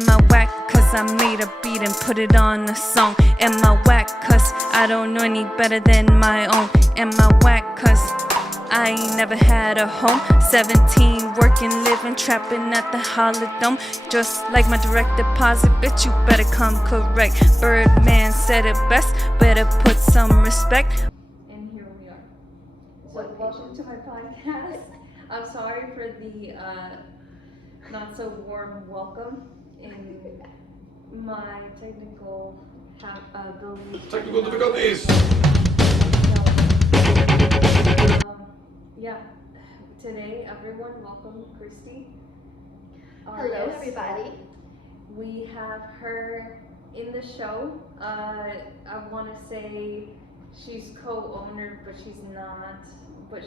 Am I whack cause I made a beat and put it on a song? Am I whack cause I don't know any better than my own? Am I whack cause I ain't never had a home? 17, working, living, trapping at the Holodome. Just like my direct deposit, bitch, you better come correct. Birdman said it best, better put some respect. And here we are. So welcome to my podcast. I'm sorry for the not so warm welcome in my technical abilities. Technical difficulties! Yeah, today everyone, welcome Christie. Hello everybody. We have her in the show. I want to say she's co-owner, but she's not. But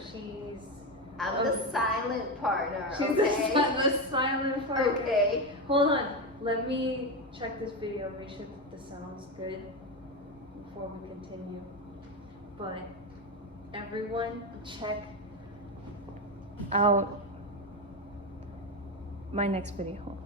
I'm the silent partner. She's okay? the silent partner. Okay. Hold on. Let me check this video. Make sure that the sound's good before we continue. But everyone, check out my next video.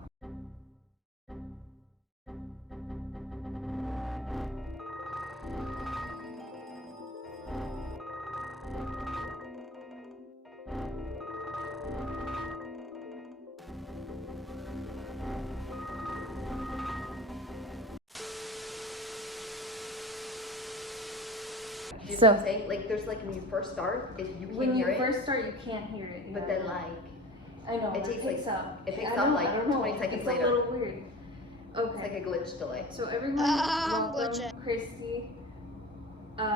So like there's like when you first start, if you can't hear it. When you first start, you can't hear it. But then like I know it takes like up. It picks up like 20 seconds later. It's a little weird. Okay. It's like a glitch delay. So everyone, welcome Christie. What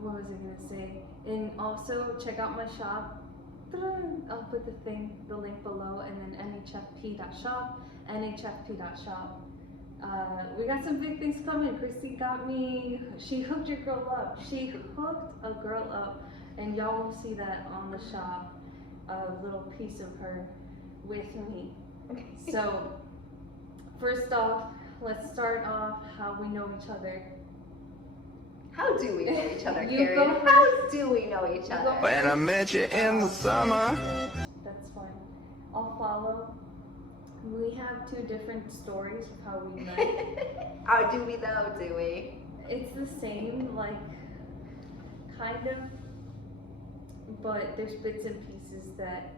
was I gonna say? And also check out my shop. I'll put the link below, and then nhfp.shop, nhfp.shop. We got some big things coming. Christie got me. She hooked your girl up. She hooked a girl up, and y'all will see that on the shop. A little piece of her with me. Okay. So, first off, let's start off how we know each other. How do we know each other, You Karen? go first. How do we know each other? When I met you in the summer. That's fine. I'll follow. We have two different stories of how we met. How do we though? Do we? It's the same, like, kind of, but there's bits and pieces that,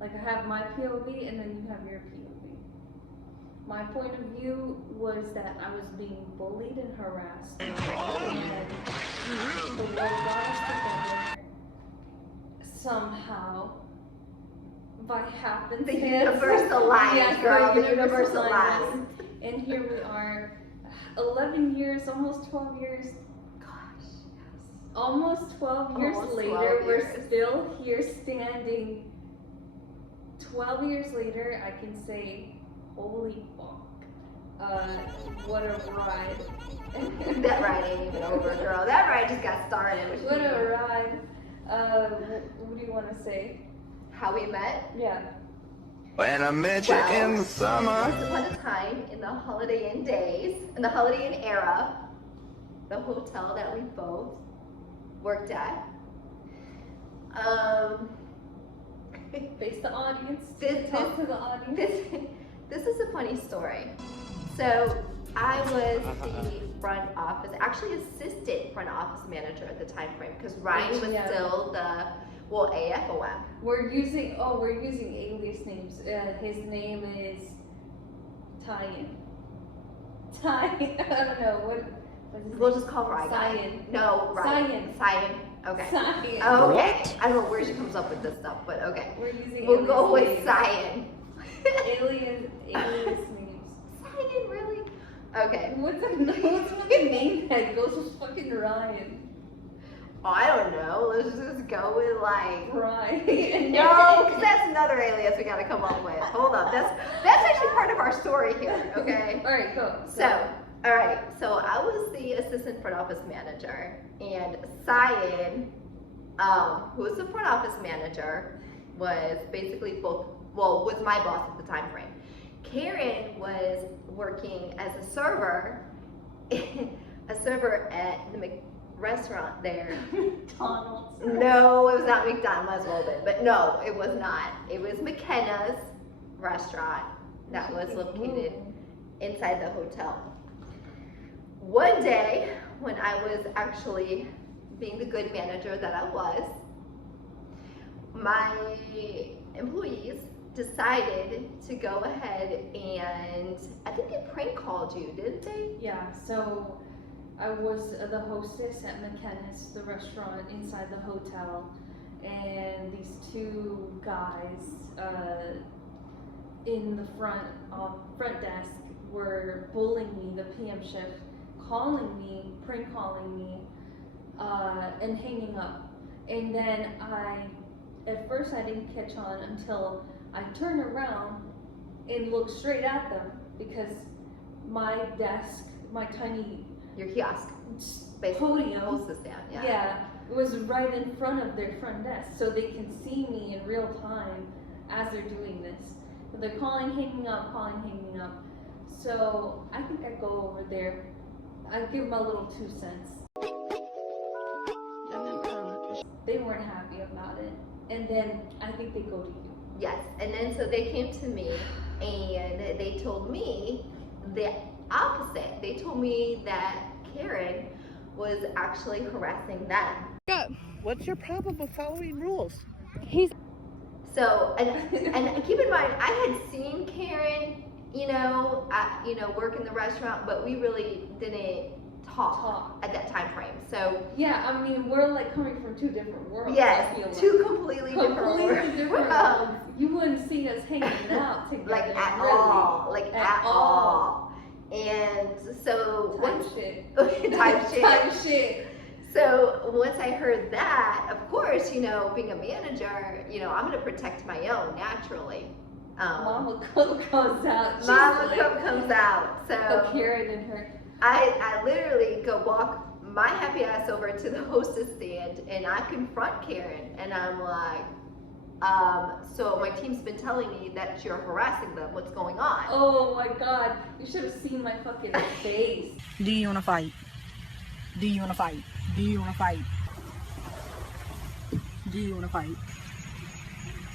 like, I have my POV and then you have your POV. My point of view was that I was being bullied and harassed, and the world got us together somehow by happenstance. The universe alliance, Yes, girl. the The universe alliance. alliance. And here we are, 11 years, almost 12 years. Gosh, yes. Almost 12 years Almost later, 12 we're years. still here standing. 12 years later, I can say, holy fuck. What a ride. That ride ain't even over, girl. That ride just got started. What a ride. What do you want to say? How we met? Yeah. When I met you in the summer. Once upon a time, in the Holiday Inn days, in the Holiday Inn era, the hotel that we both worked at. Face the audience. Talk to the audience. This is a funny story. So I was the front office, actually assistant front office manager at the time frame, because Ryan was still the AFOM. We're using alias names. His name is Tyan. I don't know what. We'll just call Ryan. Cyan. No, Ryan. Cyan. Okay. Cyan. Okay. What? I don't know where she comes up with this stuff, but okay. We're using. We'll go with names. Cyan. alias names. Cyan, really? Okay. What's the name that goes with fucking Ryan? Oh, I don't know. Let's just go with like Ryan. No, because that's another alias we gotta come up with. Hold up. That's actually part of our story here. Okay. All right, go. So, all right. So I was the assistant front office manager, and Cyan, who was the front office manager, was basically was my boss at the time frame. Karen was working as a server, at the restaurant there. McDonald's. No, it was not McDonald's. Might as well been, but no, it was not. It was McKenna's restaurant that was located inside the hotel. One day, when I was actually being the good manager that I was, my employees decided to go ahead and I think they prank called you, didn't they? Yeah, so I was the hostess at McKenna's, the restaurant inside the hotel, and these two guys in the front desk were bullying me, the PM shift, calling me, prank calling me, and hanging up. And then at first I didn't catch on until I turned around and looked straight at them, because my desk, my tiny Your kiosk, podium, hostess stand. yeah, it was right in front of their front desk, so they can see me in real time as they're doing this. But they're calling, hanging up, So I think I go over there. I give them a little 2 cents. They weren't happy about it, and then I think they go to you. Yes, and then so they came to me and they told me the opposite. They told me that Karen was actually harassing them. What's your problem with following rules? So, and keep in mind, I had seen Karen, work in the restaurant, but we really didn't talk at that time frame. So yeah, I mean, we're like coming from two different worlds. yes, I feel like. two completely different worlds. You wouldn't see us hanging out together, like at really. all, like at all. And so Type shit. type shit. shit. So once I heard that, of course, being a manager, I'm going to protect my own naturally. Mama Cook comes out. Mama Cook comes out. So The Karen in her. I literally go walk my happy ass over to the hostess stand and I confront Karen and I'm like, so my team's been telling me that you're harassing them. What's going on? Oh my God! You should have seen my fucking face. Do you want to fight? Do you want to fight? Do you want to fight? Do you want to fight?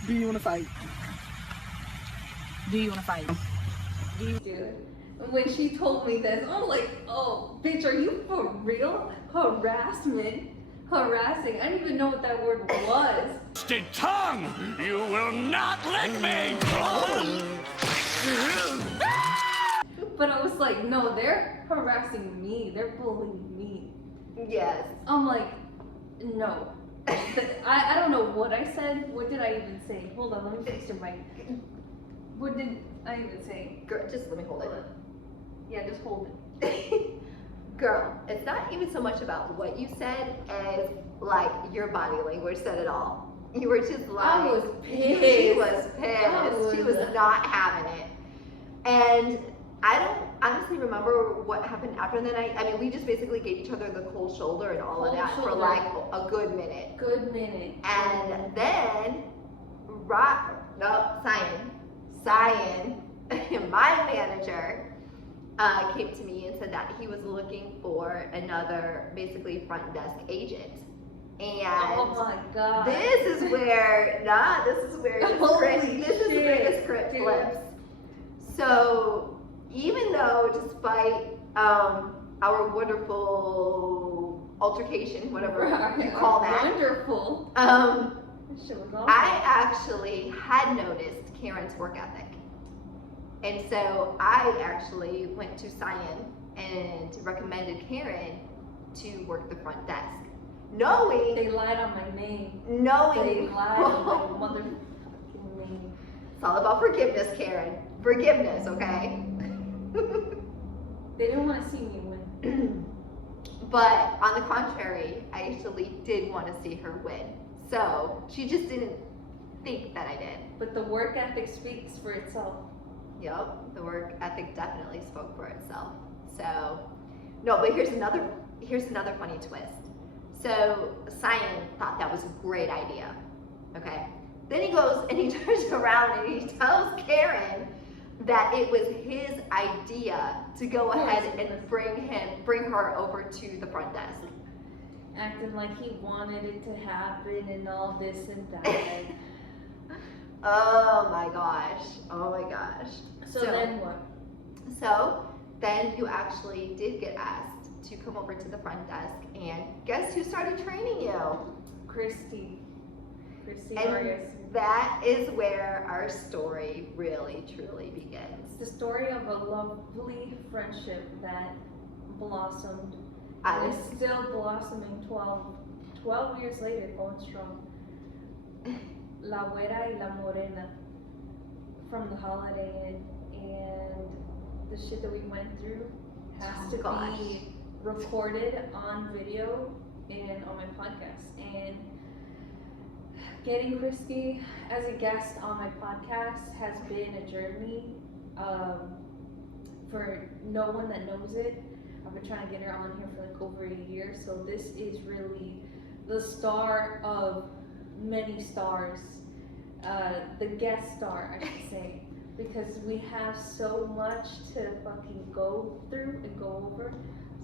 Do you want to fight? Do you want to fight? Dude, when she told me this, I'm like, oh, bitch, are you for real? Harassing. I didn't even know what that word was. Twisted tongue! You will not let me! But I was like, no, they're harassing me. They're bullying me. Yes. I'm like, no. I don't know what I said. What did I even say? Hold on, let me fix your mic. What did I even say? Girl, just let me hold it. Yeah, just hold it. Girl, it's not even so much about what you said as like your body language said it all. You were just like, I was pissed. She was pissed. She was not having it. And I don't honestly remember what happened after that night. I mean, we just basically gave each other the cold shoulder and all of that for like a good minute. And then, Cyan, my manager, came to me and said that he was looking for another, basically front desk agent. And oh my God. this is where the script flips. So even though, despite our wonderful altercation, whatever you call that, wonderful. I actually had noticed Karen's work ethic. And so I actually went to Cyan and recommended Karen to work the front desk. Knowing They lied on my name. They knowing lied on my motherfucking name. it's all about forgiveness, Karen. Forgiveness, okay? They didn't want to see me win. But on the contrary, I actually did want to see her win. So she just didn't think that I did. But the work ethic speaks for itself. Yep, the work ethic definitely spoke for itself. So, no, but here's another funny twist. So Cyan thought that was a great idea. Okay. Then he goes and he turns around and he tells Karen that it was his idea to go ahead and bring her over to the front desk. Acting like he wanted it to happen and all this and that. Oh my gosh. Oh my gosh. So then what? So then you actually did get asked to come over to the front desk, and guess who started training you? Christie And Arias. that is where our story really truly begins. It's the story of a lovely friendship that blossomed. I And was it's still blossoming 12 years later, going strong. La Güera y La Morena from the Holiday Inn, and the shit that we went through has to gosh. be recorded on video and on my podcast. And getting Christie as a guest on my podcast has been a journey. For no one that knows it, I've been trying to get her on here for like over a year, so this is really the star of many stars, the guest star, I should say, because we have so much to fucking go through and go over.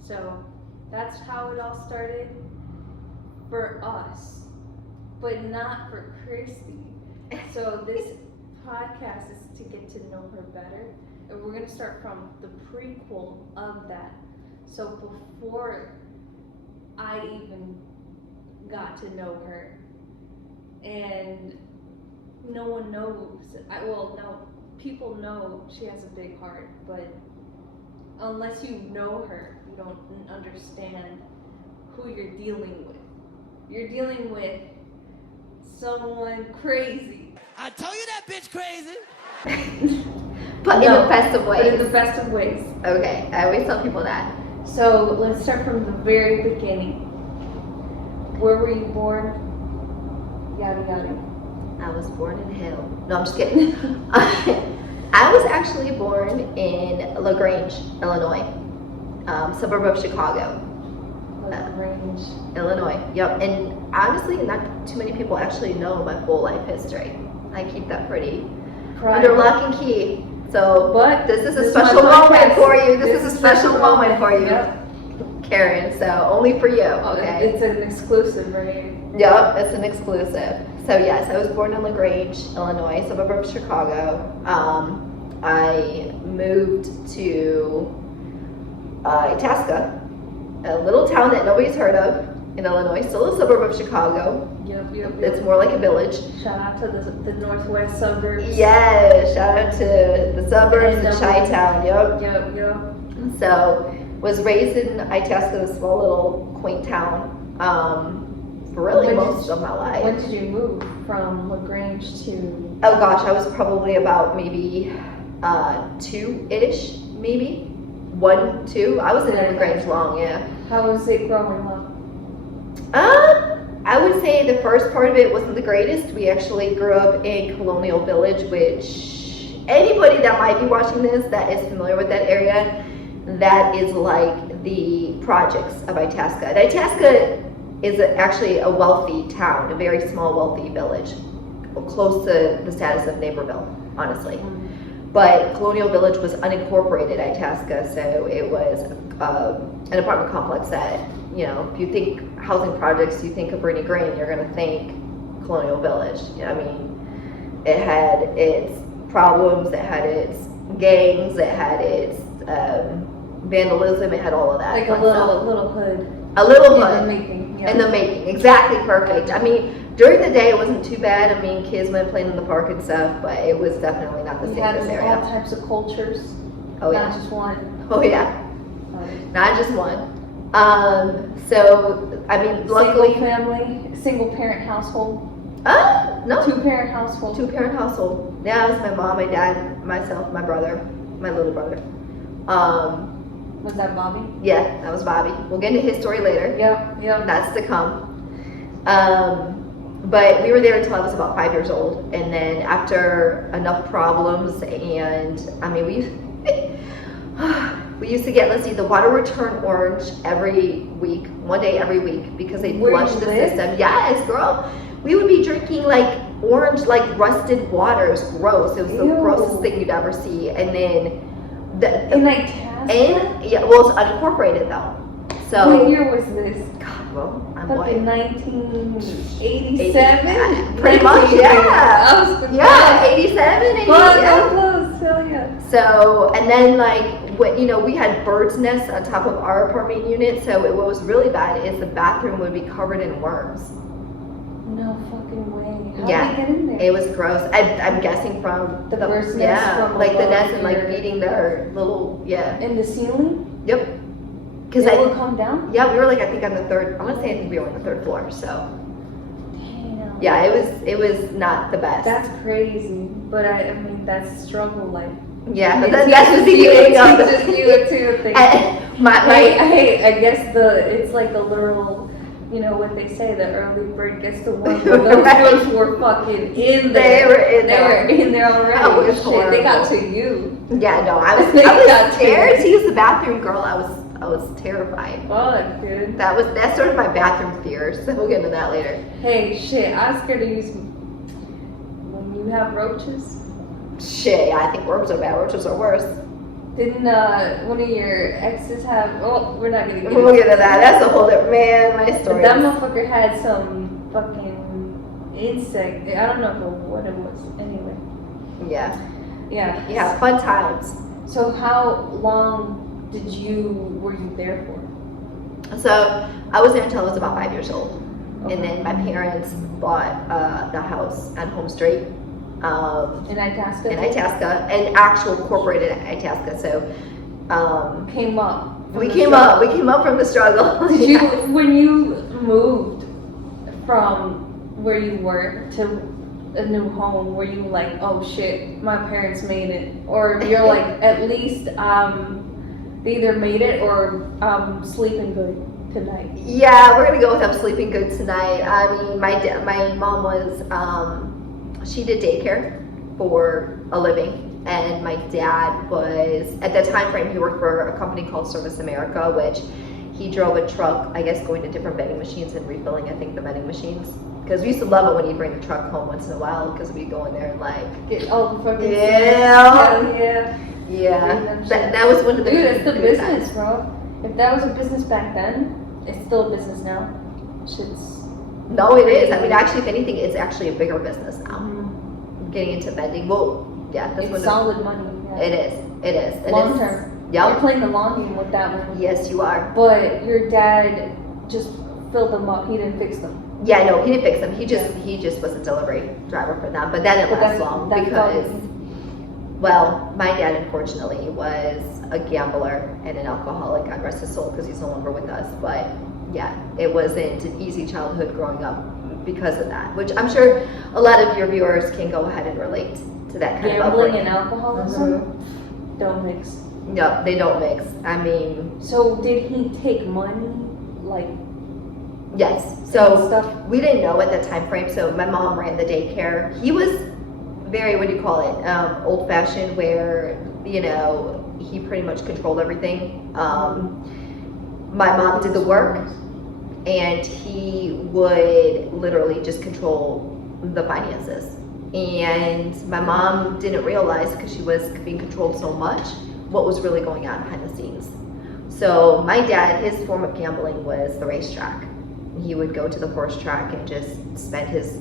So that's how it all started for us, but not for Christie. So this podcast is to get to know her better, and we're gonna start from the prequel of that. So before I even got to know her, and no one knows, people know she has a big heart, but unless you know her, you don't understand who you're dealing with. You're dealing with someone crazy. I told you that bitch crazy. But in the best of ways. But in the best of ways. Okay, I always tell people that. So let's start from the very beginning. Where were you born? Yada yada. I was born in hell. No, I'm just kidding. I was actually born in LaGrange, Illinois, suburb of Chicago. Range. Illinois, yep. And honestly, not too many people actually know my full life history. I keep that pretty under lock and key. So, But this is a this special is my moment podcast. for you. This is a special moment for you, Yep. Karen. So, only for you, okay? It's an exclusive, right? Yep, it's an exclusive. So, yes, I was born in LaGrange, Illinois, suburb of Chicago. I moved to Itasca, a little town that nobody's heard of in Illinois, still a suburb of Chicago. Yep. It's more like a village. Shout out to the northwest suburbs. Yeah, shout out to the suburbs And and the- Chi-Town, yep. Yep. So, was raised in Itasca, a small little quaint town, for really When did most of my life. When did you move from LaGrange to? Oh gosh, I was probably about maybe 2-ish, maybe 1, 2. I wasn't in LaGrange long, yeah. How was it growing up? I would say the first part of it wasn't the greatest. We actually grew up in Colonial Village, which anybody that might be watching this that is familiar with that area, that is like the projects of Itasca. And Itasca is actually a wealthy town, a very small wealthy village, close to the status of Naperville, honestly. But Colonial Village was unincorporated Itasca, so it was an apartment complex that, you know, if you think housing projects, you think of Brittany Green, you're going to think Colonial Village. You know, I mean, it had its problems, it had its gangs, it had its vandalism, it had all of that. Like a little hood. A little In hood. the making. Yeah. In the making, exactly, perfect. I mean, during the day it wasn't too bad. I mean, kids went playing in the park and stuff, but it was definitely not the We same had as this all area. types of cultures. Oh Not yeah. just one. Oh yeah. Not just one. So, I mean, luckily, Single parent household. no. 2-parent household. 2-parent household. Yeah, it was my mom, my dad, myself, my brother, my little brother. Was that Bobby? Yeah, that was Bobby. We'll get into his story later. Yep. That's to come. But we were there until I was about 5 years old, and then after enough problems, and I mean, we used to get, let's see, the water would turn orange every week, one day every week, because they Where flushed you the live? system. Yes, girl. We would be drinking like orange, like rusted water. It was gross. It was the Ew. grossest thing you'd ever see. And then In Itasca? yeah, well, it's unincorporated though. So What year was this? God, Well, I'm white. Fucking 1987? Pretty much, yeah. I was Yeah, 87, 88. Well, Yeah. so close, hell yeah. So, and then like, we had birds' nests on top of our apartment unit. So what was really bad is the bathroom would be covered in worms. No fucking way. How Yeah. did they get in there? It was gross. I'm guessing from The bird's nest yeah, from like the above nest and like your- beating their little, yeah. In the ceiling? Yep. Because They would come down? yeah, we were like, I think on the third, I think we were on the third floor. So Damn. yeah, it was not the best. That's crazy. But I mean, that's struggle life. Yeah, but It that's the beginning of teaches the. you two things. I guess it's like a literal, you know what they say, the early bird gets the worm. But those Right. birds were fucking in there. They were in They there. were in there already. That was Shit, they got horrible. to you. Yeah, no, I was Got scared to- to use the bathroom, girl. I was terrified. Fuck, dude. That started my bathroom fears. So we'll get into that later. Hey, shit, I was scared to use when you have roaches. Shit, yeah, I think worms are bad. Roaches are worse. Didn't one of your exes have? Oh, we're not gonna get. We'll get into that. That's a whole different man. My story. That motherfucker had some fucking insect. I don't know what it was. Anyway, Yeah, yeah. yeah, fun times. So how long were you there for? So I was there until I was about 5 years old, and then my parents bought the house on Home Street. In Itasca? In Itasca, an actual corporate in Itasca. So Came up. from we the came struggle. up. We came up from the struggle. Did when you moved from where you were to a new home, were you like, oh shit, my parents made it? Or you're like, at least they either made it or I'm sleeping good tonight? Yeah, we're gonna go with I'm sleeping good tonight. I mean, my mom was she did daycare for a living, and my dad was at that time frame he worked for a company called Service America, which he drove a truck, I guess, going to different vending machines and refilling, I think, the vending machines. Because we used to love it when he'd bring the truck home once in a while, because we'd go in there and like, Get all the fucking Yeah. yeah. yeah, that was one of the Dude, it's the good business, times. bro. If that was a business back then, it's still a business now. Shit's No, it is. I mean, actually, if anything, it's actually a bigger business now. Getting into vending, well, yeah, that's it's solid money. Yeah. It is. It is. And Long it's- term. You're Yep. playing the long game with that one. Yes, you are. But your dad just filled them up. He didn't fix them. Yeah, no, he didn't fix them. He just was a delivery driver for them. But that didn't But last long that's because, all- well, my dad unfortunately was a gambler and an alcoholic. God rest his soul, because he's no longer with us. But yeah, it wasn't an easy childhood growing up because of that. Which I'm sure a lot of your viewers can go ahead and relate to that kind of Gambling upbringing. and alcoholism don't mix. No, they don't mix. I mean, So did he take money, like yes. So stuff? we didn't know at that time frame. So my mom ran the daycare. He was very, what do you call it, old fashioned, where, you know, he pretty much controlled everything. My mom did the work, and he would literally just control the finances. And my mom didn't realize, because she was being controlled so much, what was really going on behind the scenes. So my dad, his form of gambling was the racetrack. He would go to the horse track and just spend his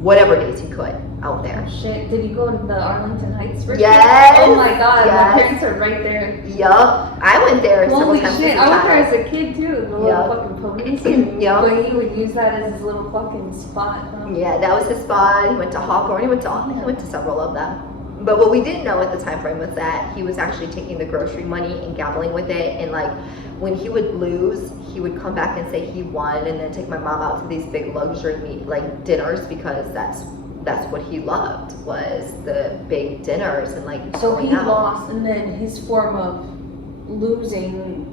whatever days he could out there. Shit, did you go to the Arlington Heights first? Yes, Oh my god, yes. my parents are right there. Yup, I went there several Holy times. shit, as a I went there child. as a kid too, the little Yeah. fucking ponies. Yeah. But he would use that as his little fucking spot. Huh? Yeah, that was his spot. He went to Hawthorne. He went to several of them. But what we didn't know at the time frame was that he was actually taking the grocery money and gambling with it. And like when he would lose, he would come back and say he won, and then take my mom out to these big luxury dinners, because that's what he loved, was the big dinners and like So going he out. lost, and then his form of losing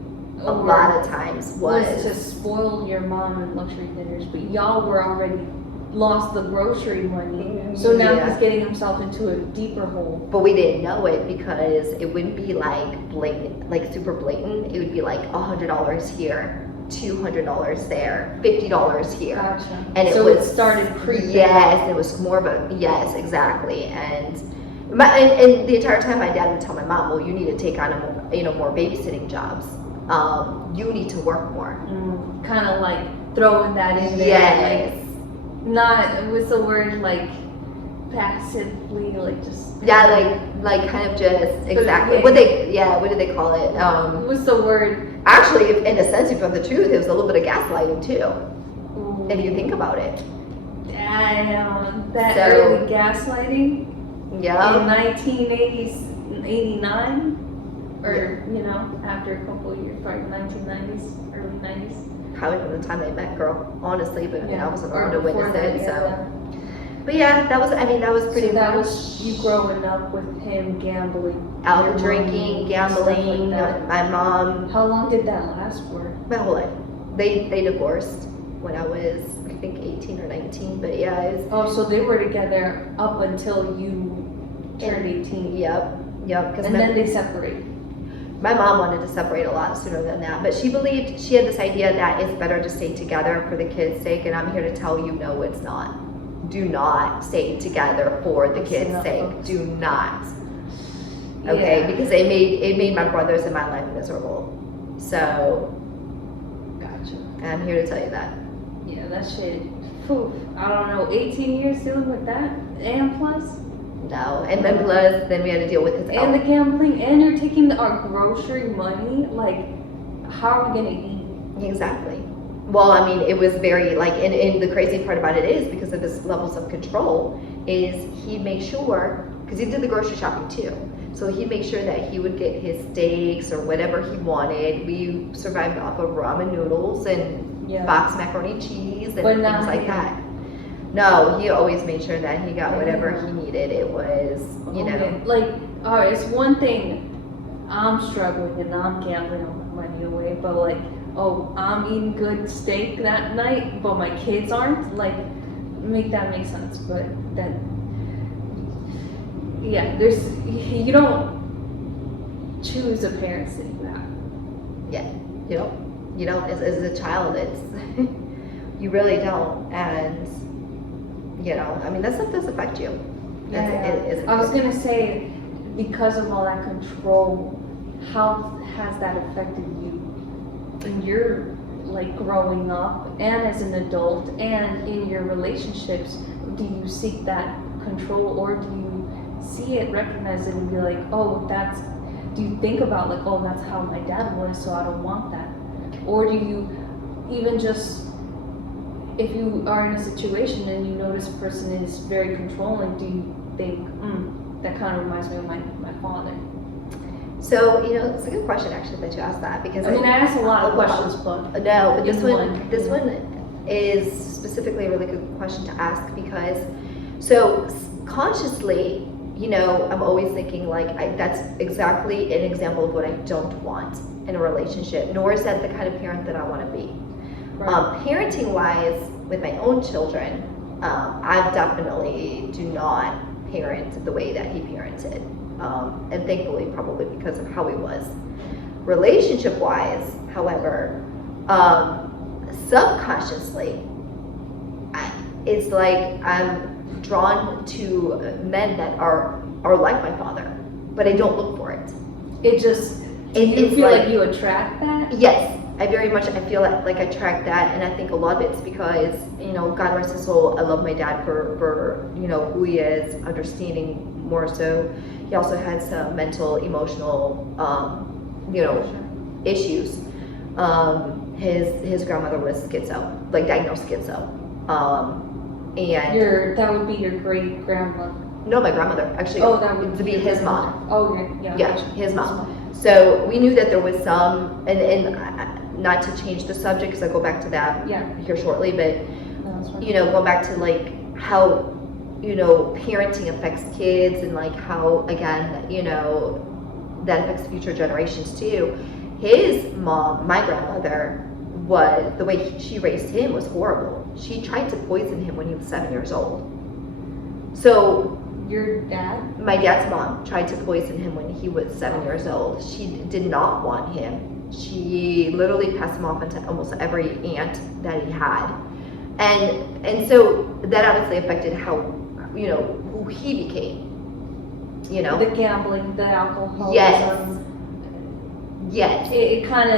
A lot of times was was to spoil your mom in luxury dinners, but y'all were already lost the grocery money. So now Yeah. he's getting himself into a deeper hole. But we didn't know it, because it wouldn't be like blatant, like super blatant. It would be like $100 here, $200 there, $50 here. Gotcha. And it so was it started creeping. Yes, it was more of a, yes, exactly. And and the entire time my dad would tell my mom, well, you need to take on more babysitting jobs. You need to work more. Kind of like throwing that in there. Yes. Like, not, what's the word, like, passively, like, just. Yeah, like kind of just, exactly. yeah. What do they call it? What's the word? Actually, in a sense, if you have the truth, it was a little bit of gaslighting too, Ooh. if you think about it. That So- early gaslighting in Yeah. 1980s, 89, or, you know, after a couple of years, probably 1990s, early 90s. Probably from the time they met, girl, honestly, but I wasn't Or around to before witness that, it, yeah, so. yeah. But yeah, that was pretty So that much was you growing up with him gambling, out your drinking, mom, gambling, stuff like that. my mom, How long did that last for? my whole life. They divorced when I was, I think, 18 or 19, but yeah, it was, Oh, so they were together up until you turned 18. yep, because And then they separated. my mom wanted to separate a lot sooner than that, but she believed, she had this idea that it's better to stay together for the kids' sake, and I'm here to tell you, no, it's not. Do not stay together for the kids' enough, sake. folks. Do not. Okay, Yeah. because it made my brothers in my life miserable. So Gotcha. I'm here to tell you that. Yeah, that shit. Phew, I don't know, 18 years dealing with that, and plus, No, and then plus, then we had to deal with his and the gambling, and you're taking our grocery money. Like, how are we gonna eat? Exactly. Well, I mean, it was very like, and the crazy part about it is because of his levels of control, is he'd make sure, because he did the grocery shopping too. So he'd make sure that he would get his steaks or whatever he wanted. We survived off of ramen noodles and Yeah. box macaroni cheese and But not things like him. that. No, he always made sure that he got whatever he needed. It was, you know. Okay, like, all right, it's one thing I'm struggling and I'm gambling all my money away, but like, oh, I'm eating good steak that night, but my kids aren't. Like, make that make sense. But then, yeah, you don't choose a parent like that. Yeah, you know, as a child, it's you really don't, and you know, I mean, that stuff does affect you. I was gonna say, because of all that control, how has that affected you in your like growing up and as an adult and in your relationships? Do you seek that control, or do you see it, recognize it, and be like, oh, do you think about like, oh, that's how my dad was, so I don't want that? Or do you even just, if you are in a situation and you notice a person is very controlling, do you think, that kind of reminds me of my father? So, you know, it's a good question actually that you asked that, because I mean, I asked a lot of questions, but no, but this in one is specifically a really good question to ask, because so consciously, you know, I'm always thinking like, that's exactly an example of what I don't want in a relationship, nor is that the kind of parent that I want to be. right. Parenting wise, with my own children, I definitely do not parent the way that he parented. And thankfully, probably because of how he was. Relationship wise, however, subconsciously, it's like I'm drawn to men that are like my father, but I don't look for it. It just, do you It's feel like- like you attract that? Yes, I feel like I track that, and I think a lot of it's because, you know, God rest his soul, I love my dad for you know, who he is, understanding more so. He also had some mental, emotional, you know, issues. His grandmother was schizo, like diagnosed schizo. And That would be your great grandmother. no, my grandmother, actually, Oh, that would to be his mom. Oh, yeah. Yeah, his mom. So we knew that there was some, and not to change the subject, because I'll go back to that Yeah. here shortly, but No, that's fine. you know, go back to like how, you know, parenting affects kids, and like how, again, you know, that affects future generations too. His mom, my grandmother, was, the way she raised him was horrible. She tried to poison him when he was 7 years old. So Your dad? my dad's mom tried to poison him when he was 7 years old. She did not want him. She literally passed him off into almost every aunt that he had. And so that obviously affected how, you know, who he became, you know? The gambling, the alcoholism. Yes. Yes. It kind of,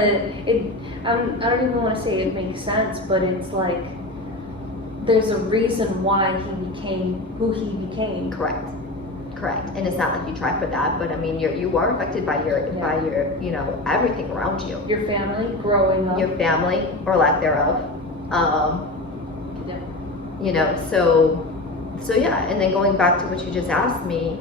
I don't even want to say it makes sense, but it's like, there's a reason why he became who he became. Correct. And it's not like you try for that, but I mean, you are affected by your, you know, everything around you. Your family growing up. Your family, or lack thereof. Yeah. You know, so yeah, and then going back to what you just asked me,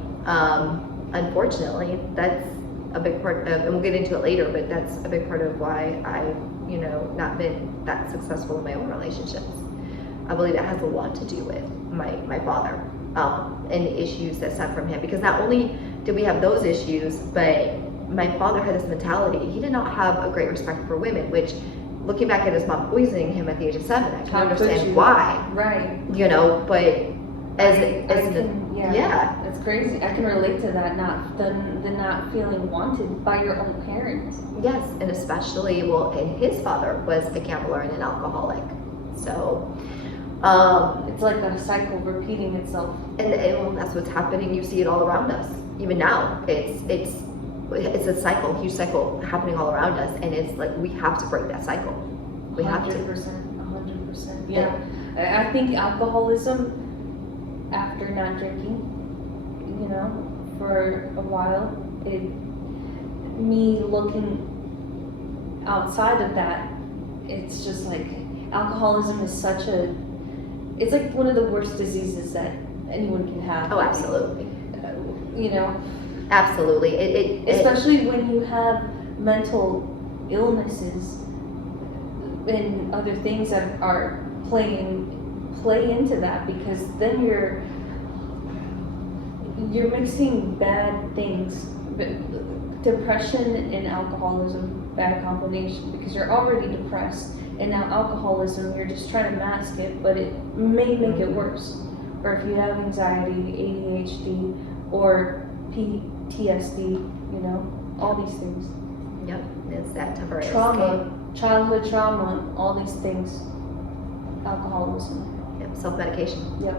unfortunately, that's a big part of, and we'll get into it later, but that's a big part of why I've, you know, not been that successful in my own relationships. I believe it has a lot to do with my father, and the issues that stem from him, because not only did we have those issues, but my father had this mentality. He did not have a great respect for women, which, looking back at his mom poisoning him at the age of 7, I can understand why. Right. You know, but yeah, it's crazy. I can relate to that. The not feeling wanted by your own parents. Yes, and especially, and his father was a gambler and an alcoholic, so it's like a cycle repeating itself. And that's what's happening. You see it all around us. Even now, it's a cycle, huge cycle happening all around us, and it's like we have to break that cycle. We have to. 100%. Yeah, I think alcoholism, after not drinking, you know, for a while, me looking outside of that, it's just like alcoholism is it's like one of the worst diseases that anyone can have. Oh, absolutely. You know, absolutely. Especially when you have mental illnesses and other things that are play into that, because then you're mixing bad things. Depression and alcoholism, bad combination, because you're already depressed, and now alcoholism, you're just trying to mask it, but it may make it worse. Or if you have anxiety, ADHD, or PTSD, you know, all these things. Yep, it's that temporary trauma, childhood trauma, all these things. Alcoholism. Yep, self-medication. Yep.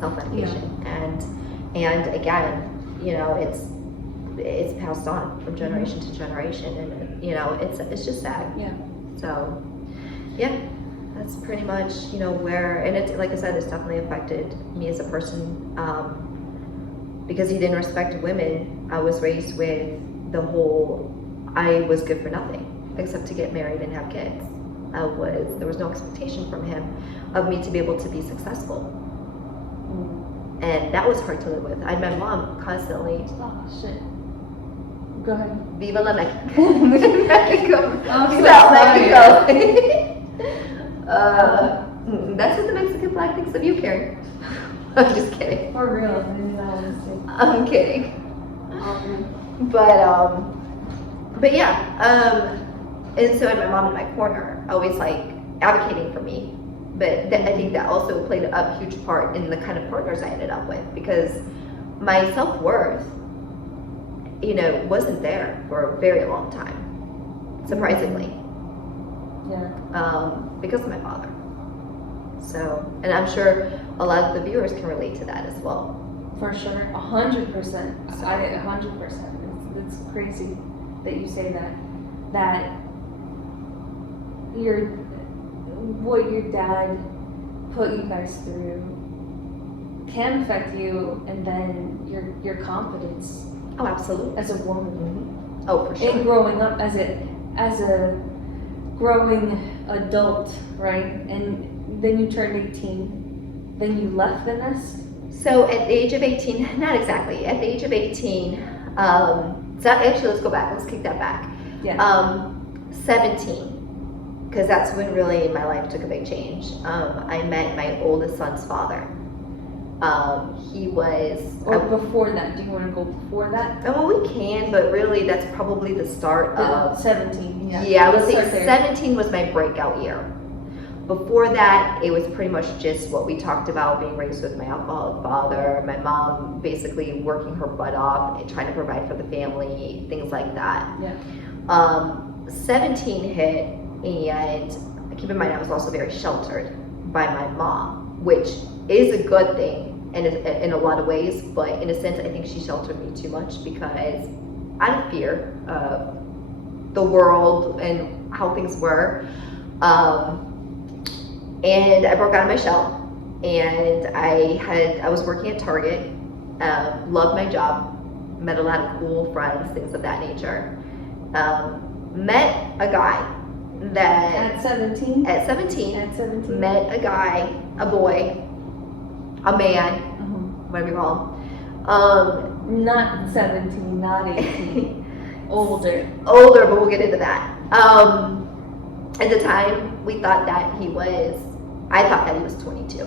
Self-medication. Yeah. And again, you know, it's passed on from generation to generation, and you know, it's just sad. Yeah. So yeah, that's pretty much, you know, where, and it's, like I said, it's definitely affected me as a person, because he didn't respect women. I was raised with the whole, I was good for nothing except to get married and have kids. There was no expectation from him of me to be able to be successful. And that was hard to live with. I had my mom constantly, oh shit. Go ahead. Viva la Mexico. Mexico. I'm so Mexico. That's what the Mexican flag thinks of you, Karen. I'm just kidding. For real, I didn't know what to say. I'm kidding. But yeah, and so I had my mom in my corner, always like advocating for me. But I think that also played a huge part in the kind of partners I ended up with, because my self-worth, you know, wasn't there for a very long time, surprisingly. Yeah. Because of my father. So, and I'm sure a lot of the viewers can relate to that as well. For sure, 100%. 100%. It's crazy that you say that. That what your dad put you guys through can affect you, and then your confidence. Oh, absolutely. As a woman. Mm-hmm. Oh, for sure. And growing up as a growing adult, right? And then you turned 18. Then you left the nest. So at the age of 18, not exactly. At the age of 18, so actually let's go back. Let's kick that back. Yeah. 17, because that's when really my life took a big change. I met my oldest son's father. He was... Or before that, do you want to go before that? Well, we can, but really that's probably the start of... 17, yeah. Yeah, I would say 17 was my breakout year. Before that, it was pretty much just what we talked about, being raised with my alcoholic father, my mom basically working her butt off and trying to provide for the family, things like that. Yeah. 17 hit, and keep in mind I was also very sheltered by my mom, which is a good thing in a lot of ways, but in a sense I think she sheltered me too much, because out of fear of the world and how things were. And I broke out of my shell, and I was working at Target, loved my job, met a lot of cool friends, things of that nature. Met a guy that At 17? at 17, At 17? met a guy, a boy, a man, Mhm. whatever you call him. Not 17, not 18. Older. Older, but we'll get into that. At the time, I thought that he was 22.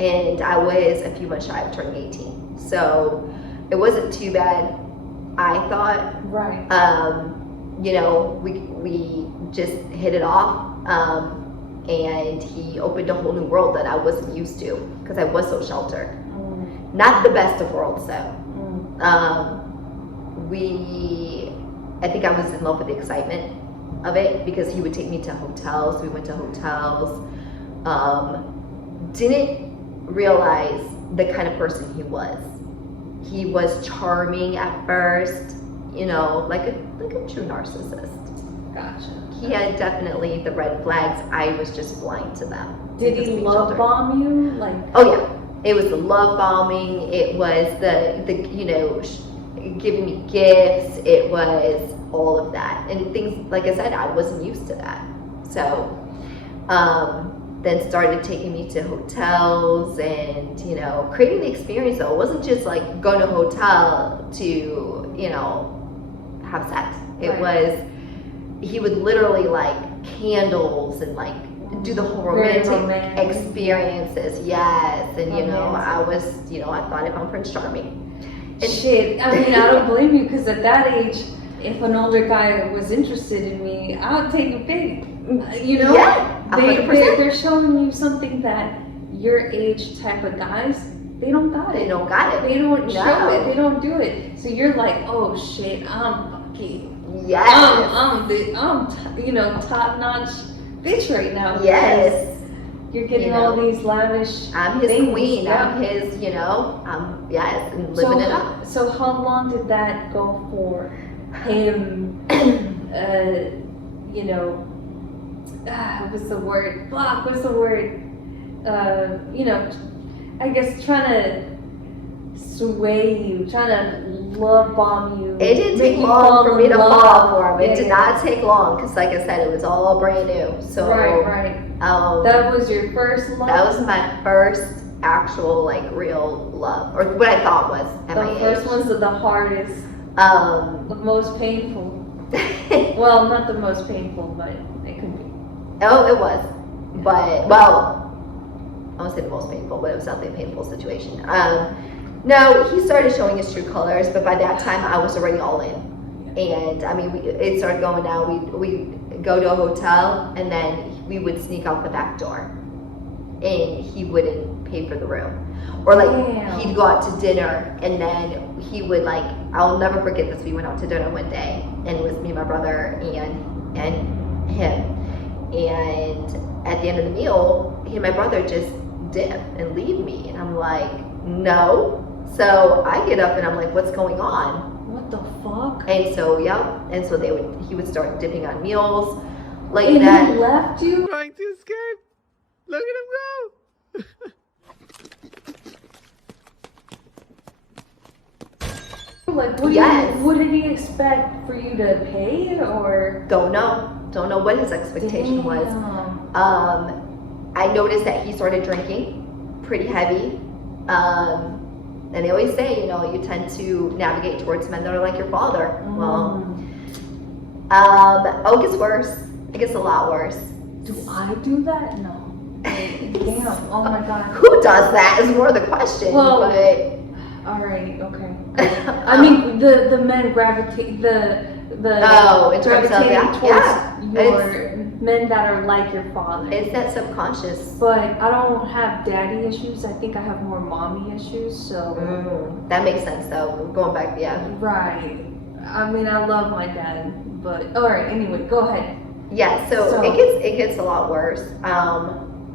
And I was a few months shy of turning 18. So it wasn't too bad, I thought. Right. You know, we just hit it off. And he opened a whole new world that I wasn't used to because I was so sheltered. Not the best of worlds, though. I think I was in love with the excitement of it because he would take me to hotels. We went to hotels. Didn't realize the kind of person he was. He was charming at first, you know, like a true narcissist. Gotcha. He had definitely the red flags. I was just blind to them. Did Because he being love sheltered. bomb you? Like, Oh yeah, it was the love bombing. It was the you know giving me gifts. It was all of that and things. Like I said, I wasn't used to that. So then started taking me to hotels and you know creating the experience. Though it wasn't just like going to a hotel to you know have sex. It Right. was he would literally like candles and like do the whole Very romantic romantic. experiences, yes. And you know, Romantic. I thought I found Prince Charming. And shit. I mean, I don't blame you because at that age, if an older guy was interested in me, I would take a big. You know, Yeah, 100%. they're showing you something that your age type of guys, they don't got they it. don't got it. They don't show No. it. They don't do it. So you're like, oh shit, I'm fucking. Yes. I'm you know, top notch bitch right now. Yes. You're getting You know, all these lavish. I'm his things, queen. yeah. I'm his, you know, yes, and living it up. So how long did that go for him? You know, what's the word? Fuck, what's the word? You know, I guess trying to sway you, trying to love bomb you. It didn't make take you long for me to in love. fall for him. It Yeah, did yeah. not take long because, like I said, it was all brand new. So Right. That was your first love. that was my first actual like real love, or what I thought was at my the first age. ones are the hardest, the most painful. Well, not the most painful, but it could be. Oh, it was. But, well, I won't say the most painful, but it was definitely a painful situation. No, he started showing his true colors, but by that time I was already all in. And I mean, it started going down. We go to a hotel, and then we would sneak out the back door. And he wouldn't pay for the room. Or like, Damn. he'd go out to dinner, and then he would like, I'll never forget this. We went out to dinner one day, and it was me, my brother, and him. And at the end of the meal, he and my brother just dip and leave me. And I'm like, no. So I get up and I'm like, what's going on? What the fuck? And so, yeah. And so he would start dipping on meals like And that. he left you? Trying to escape. Look at him go. Like, Yes. what did he expect for you to pay, or? Don't know what his expectation was. Damn. I noticed that he started drinking pretty heavy. And they always say, you know, you tend to navigate towards men that are like your father. Well, it gets worse. It gets a lot worse. Do I do that? No. Damn. Oh my god. Who does that is more the question. Well, but All right. Okay. I mean, the men gravitate the Oh, in terms of gravitating that, towards yeah. your men that are like your father. it's that subconscious. But I don't have daddy issues. I think I have more mommy issues. So That makes sense though. Going back, yeah. right. I mean, I love my dad, but all right. Anyway, go ahead. Yeah, so So- it gets a lot worse.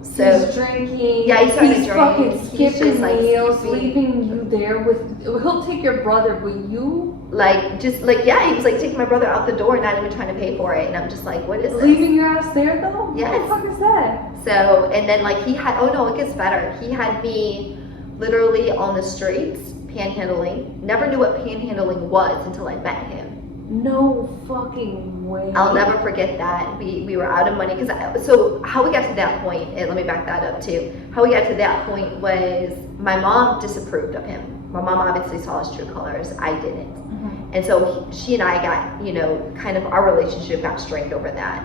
So He's drinking. Yeah, he started he's drinking. fucking He's skipping just, like, meals, skipping. leaving you there with. He'll take your brother, but you Like, just like, yeah, he was like taking my brother out the door, not even trying to pay for it. And I'm just like, what is this? Leaving your ass there though? Yes. What the fuck is that? So, and then like he had, oh no, it gets better. He had me literally on the streets panhandling. Never knew what panhandling was until I met him. No fucking way. I'll never forget that. We were out of money because so how we got to that point, and let me back that up too. How we got to that point was my mom disapproved of him. My mom obviously saw his true colors. I didn't. And so she and I got, you know, kind of our relationship got strained over that.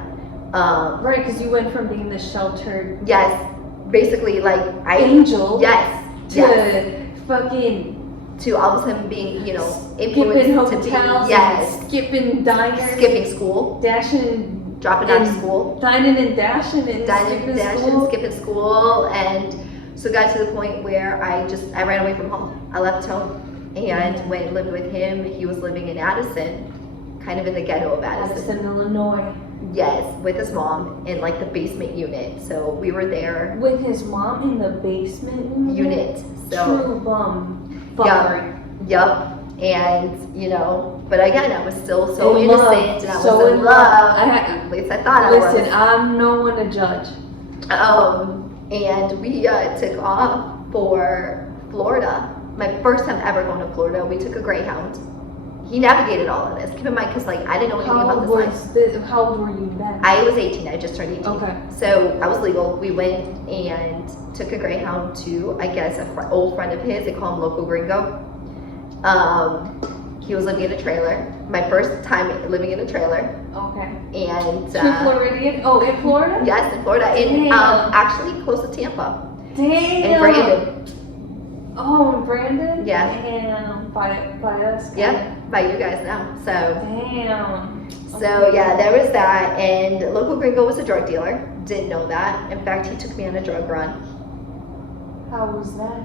Right, because you went from being the sheltered Yes, basically like angel. Yes, To yes. fucking To all of a sudden being, you know, skipping influenced to hotels, be, yes, and skipping diners, skipping school, dashing, dropping out of school, dining and dashing and skipping school. skipping school, and so got to the point where I ran away from home. I left home and went and lived with him. He was living in Addison, kind of in the ghetto of Addison, Illinois. Yes, with his mom in like the basement unit. So we were there. With his mom in the basement Unit. So true bum. Fucker. Yup. And you know, but again, I was still so In innocent, love. and I was So in in love. love. At least I thought Listen, I I'm no one to judge. was. And we took off for Florida. My first time ever going to Florida. We took a Greyhound. He navigated all of this. Keep in mind, because like I didn't know anything about this life. How old were you then? I was 18. I just turned 18. Okay. So I was legal. We went and took a Greyhound to, I guess, an old friend of his. They call him Local Gringo. He was living in a trailer. My first time living in a trailer. Okay. And True Floridian? Oh, in Florida? yes, in Florida. In Damn. actually close to Tampa. Damn. In Brandon. Oh, in Brandon? Yeah. Damn. By us? Yeah, by you guys now. So. Damn. So yeah, there was that, and Local Gringo was a drug dealer. Didn't know that. In fact, he took me on a drug run. How was that?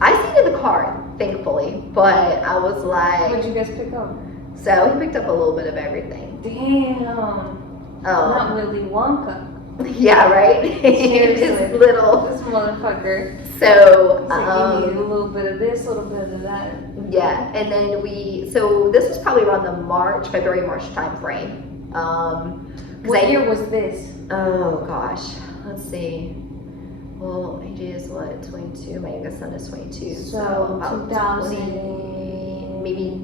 I stayed in the car, thankfully, but I was What like, did you guys pick up? so he picked up a little bit of everything. Damn. Not Willy Wonka. Yeah, right. Seriously. Just little. This motherfucker. So It's like, give me a little bit of this, a little bit of that. yeah, and then so this was probably around the February, March time frame. What year was this? Oh gosh, let's see. Well, AJ is what, 22? My youngest son is 22. So about 2000, 20, maybe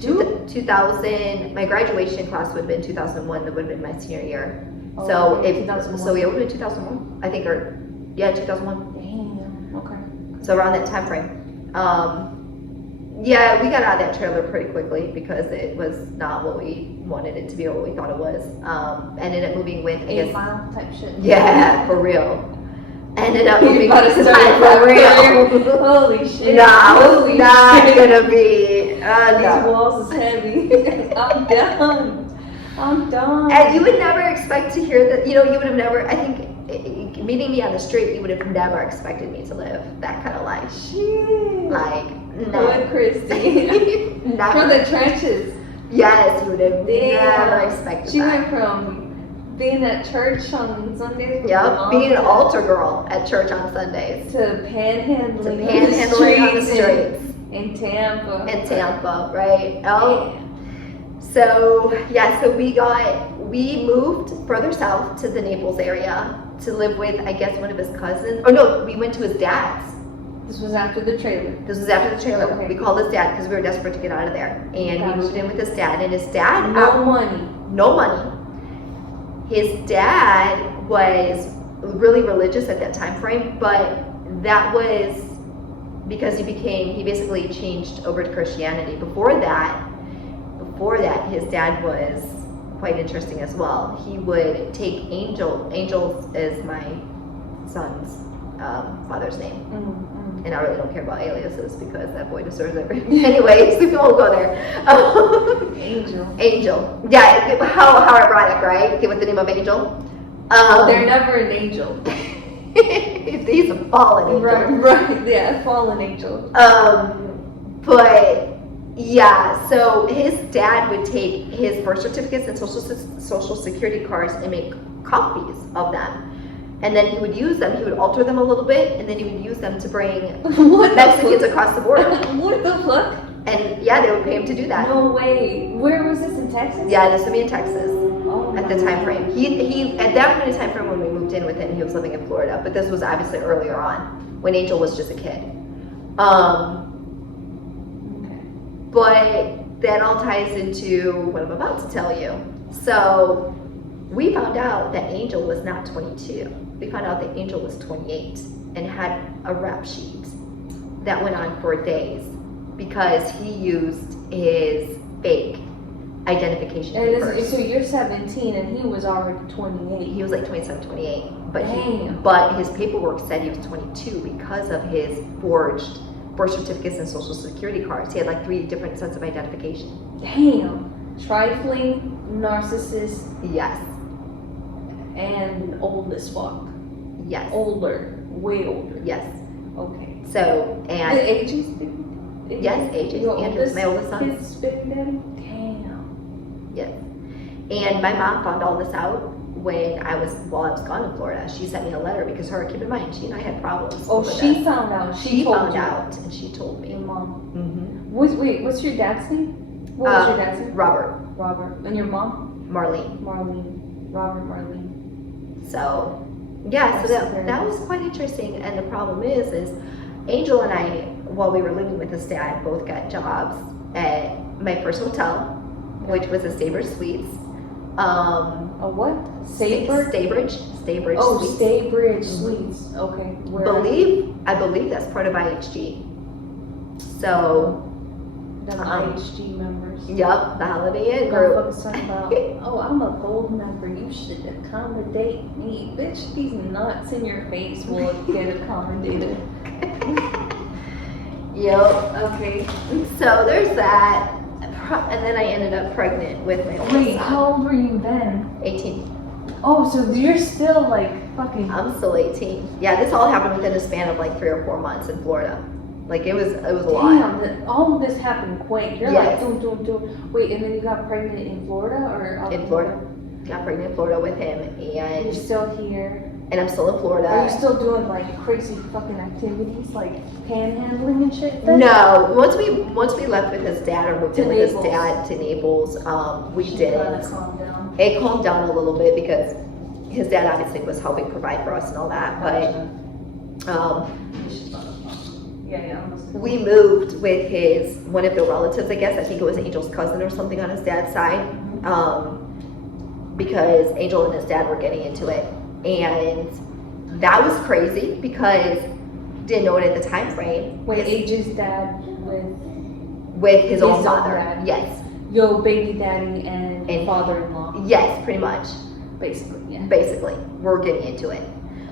2000. My graduation class would have been 2001. That would have been my senior year. Oh, So okay, it 2001. so it would have been 2001, I think, or yeah, 2001. Damn. Okay. So around that time frame. Yeah, we got out of that trailer pretty quickly because it was not what we wanted it to be or what we thought it was. Ended up moving with, I guess, 8 Mile type shit. yeah, for real. Ended up You moving about to with start for a real. career? Holy shit. No, Holy not shit. gonna be. These No. walls is heavy. I'm done. I'm done. And you would never expect to hear that. You know, you would have never. I think meeting me on the street, you would have never expected me to live that kind of life. Shit. Like, Good no. Christie. Never. From the trenches. Yes, you would have Damn. never expected She that. went from being at church on Sundays with her Yep, mom being an altar girl at church on Sundays. to panhandling, Panhandling on the streets in Tampa. in Tampa, right? Oh. So yeah, so we moved further south to the Naples area to live with, I guess, one of his cousins. Oh no, we went to his dad's. This was after the trailer. This was after the trailer. Okay. We called his dad because we were desperate to get out of there, and Gotcha. we moved in with his dad. And his dad, No money. no money. His dad was really religious at that time frame, but that was because he basically changed over to Christianity. Before that, his dad was quite interesting as well. He would take Angel is my son's father's name. And I really don't care about aliases because that boy deserves everything. Anyways, we won't go there. Angel. Yeah, how ironic, right? With the name of Angel. They're never an angel. He's a fallen angel. Right, yeah, fallen angel. But yeah, so his dad would take his birth certificates and social security cards and make copies of them. And then he would use them, he would alter them a little bit, and then he would use them to bring Mexicans across the border. What the fuck? And yeah, they would pay him to do that. No way. Where was this, in Texas? Yeah, this would be in Texas Oh, at the time frame. He at that point in time frame when we moved in with him, he was living in Florida. But this was obviously earlier on when Angel was just a kid. Okay. But that all ties into what I'm about to tell you. So we found out that Angel was not 22. We found out that Angel was 28 and had a rap sheet that went on for days because he used his fake identification papers. So you're 17 and he was already 28. He was like 27, 28. But Damn. but his paperwork said he was 22 because of his forged birth certificates and social security cards. He had like 3 different sets of identification. Damn. Trifling, narcissist, Yes. and old as fuck. Yes. Older. Way older. Yes. Okay. So, The and ages? yes, ages. Your Andrew, oldest my oldest son. kid's big daddy? Damn. Yes. And my mom found all this out while I was gone in Florida. She sent me a letter because keep in mind, she and I had problems. Oh, over she this. found out. She told found you. out and she told me. Your mom. Mm-hmm. Wait, what's your dad's name? What was your dad's name? Robert, Robert. And your mom? Marlene. Marlene. Robert Marlene. So, yeah, so that was quite interesting. And the problem is Angel and I, while we were living with his dad, both got jobs at my first hotel, which was a Staybridge Suites. A what? Staybridge? Staybridge Oh, Suites. Staybridge Suites. Okay. Where? I believe that's part of IHG. So, Them IHG members. yup, the Holiday Inn group. Motherfuckers talking about, oh, I'm a gold member. You should accommodate me. Bitch, these nuts in your face will get accommodated. Yep. Okay. So there's that. And then I ended up pregnant with my oldest Wait, son. how old were you then? 18. Oh, so you're still like fucking. I'm still 18. Yeah, this all happened within a span of like 3 or 4 months in Florida. Like it was a lot. Damn, all of this happened quick. You're Yes. like, do. Wait, and then you got pregnant in Florida or out In Florida. Got pregnant in Florida with him You're and still here. I'm still in Florida. Are you still doing like crazy fucking activities like panhandling and shit? then? No, once we left with his dad or moved To in with his Naples. dad to Naples, we You did. gotta calm down. It calmed down a little bit because his dad obviously was helping provide for us and all that, but Yeah. we moved with one of the relatives, I guess. I think it was Angel's cousin or something on his dad's side, because Angel and his dad were getting into it, and that was crazy because didn't know it at the time frame. Wait, Age's dad With his own own father, dad. yes, your baby daddy and And- father-in-law, yes, pretty much. basically. Yeah. Basically, we're getting into it.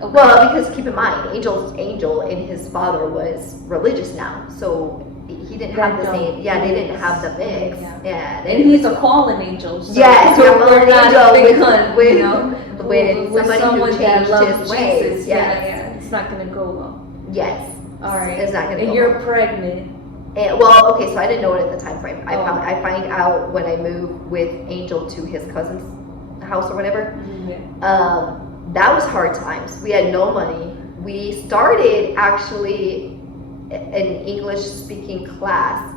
Okay. Well, because keep in mind, Angel and his father was religious now, so he didn't have the same. Yeah, they didn't have the mix. Yeah, they And didn't- he's a fallen angel. So Yes, so you're a we're fallen not angel a big with- hunt, with- you know, with somebody who someone that changed loves his ways, Jesus. yes. Yeah, it's not gonna go well. Yes. All right. It's not gonna. And go you're well. pregnant. And, well, okay, so I didn't know it at the time frame. Oh. I find out when I moved with Angel to his cousin's house or whatever. Yeah. That was hard times. We had no money. We started actually an English speaking class.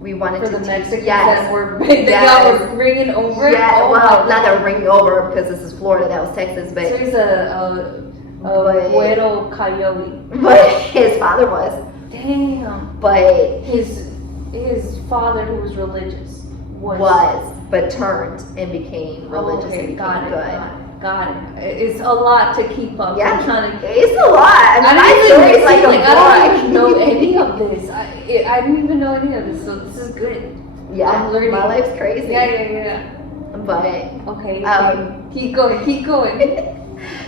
We wanted For to the teach. Mexicans Yes. that were that Yes. y'all were bringing over. Yeah, Oh well, my not that we're bringing over because this is Florida, that was Texas, So but he's a But- güero coyote. his father was. Damn. But His father, who was religious, was, but turned and became religious and became got it, good. Got it. It's a lot to keep up. Yeah, I'm trying to. it's a lot. I mean, I my didn't story even is like a I don't even know book. any of this. I didn't even know any of this, so this is good. Yeah, I'm learning. my life's crazy. Yeah. But Okay. Keep going.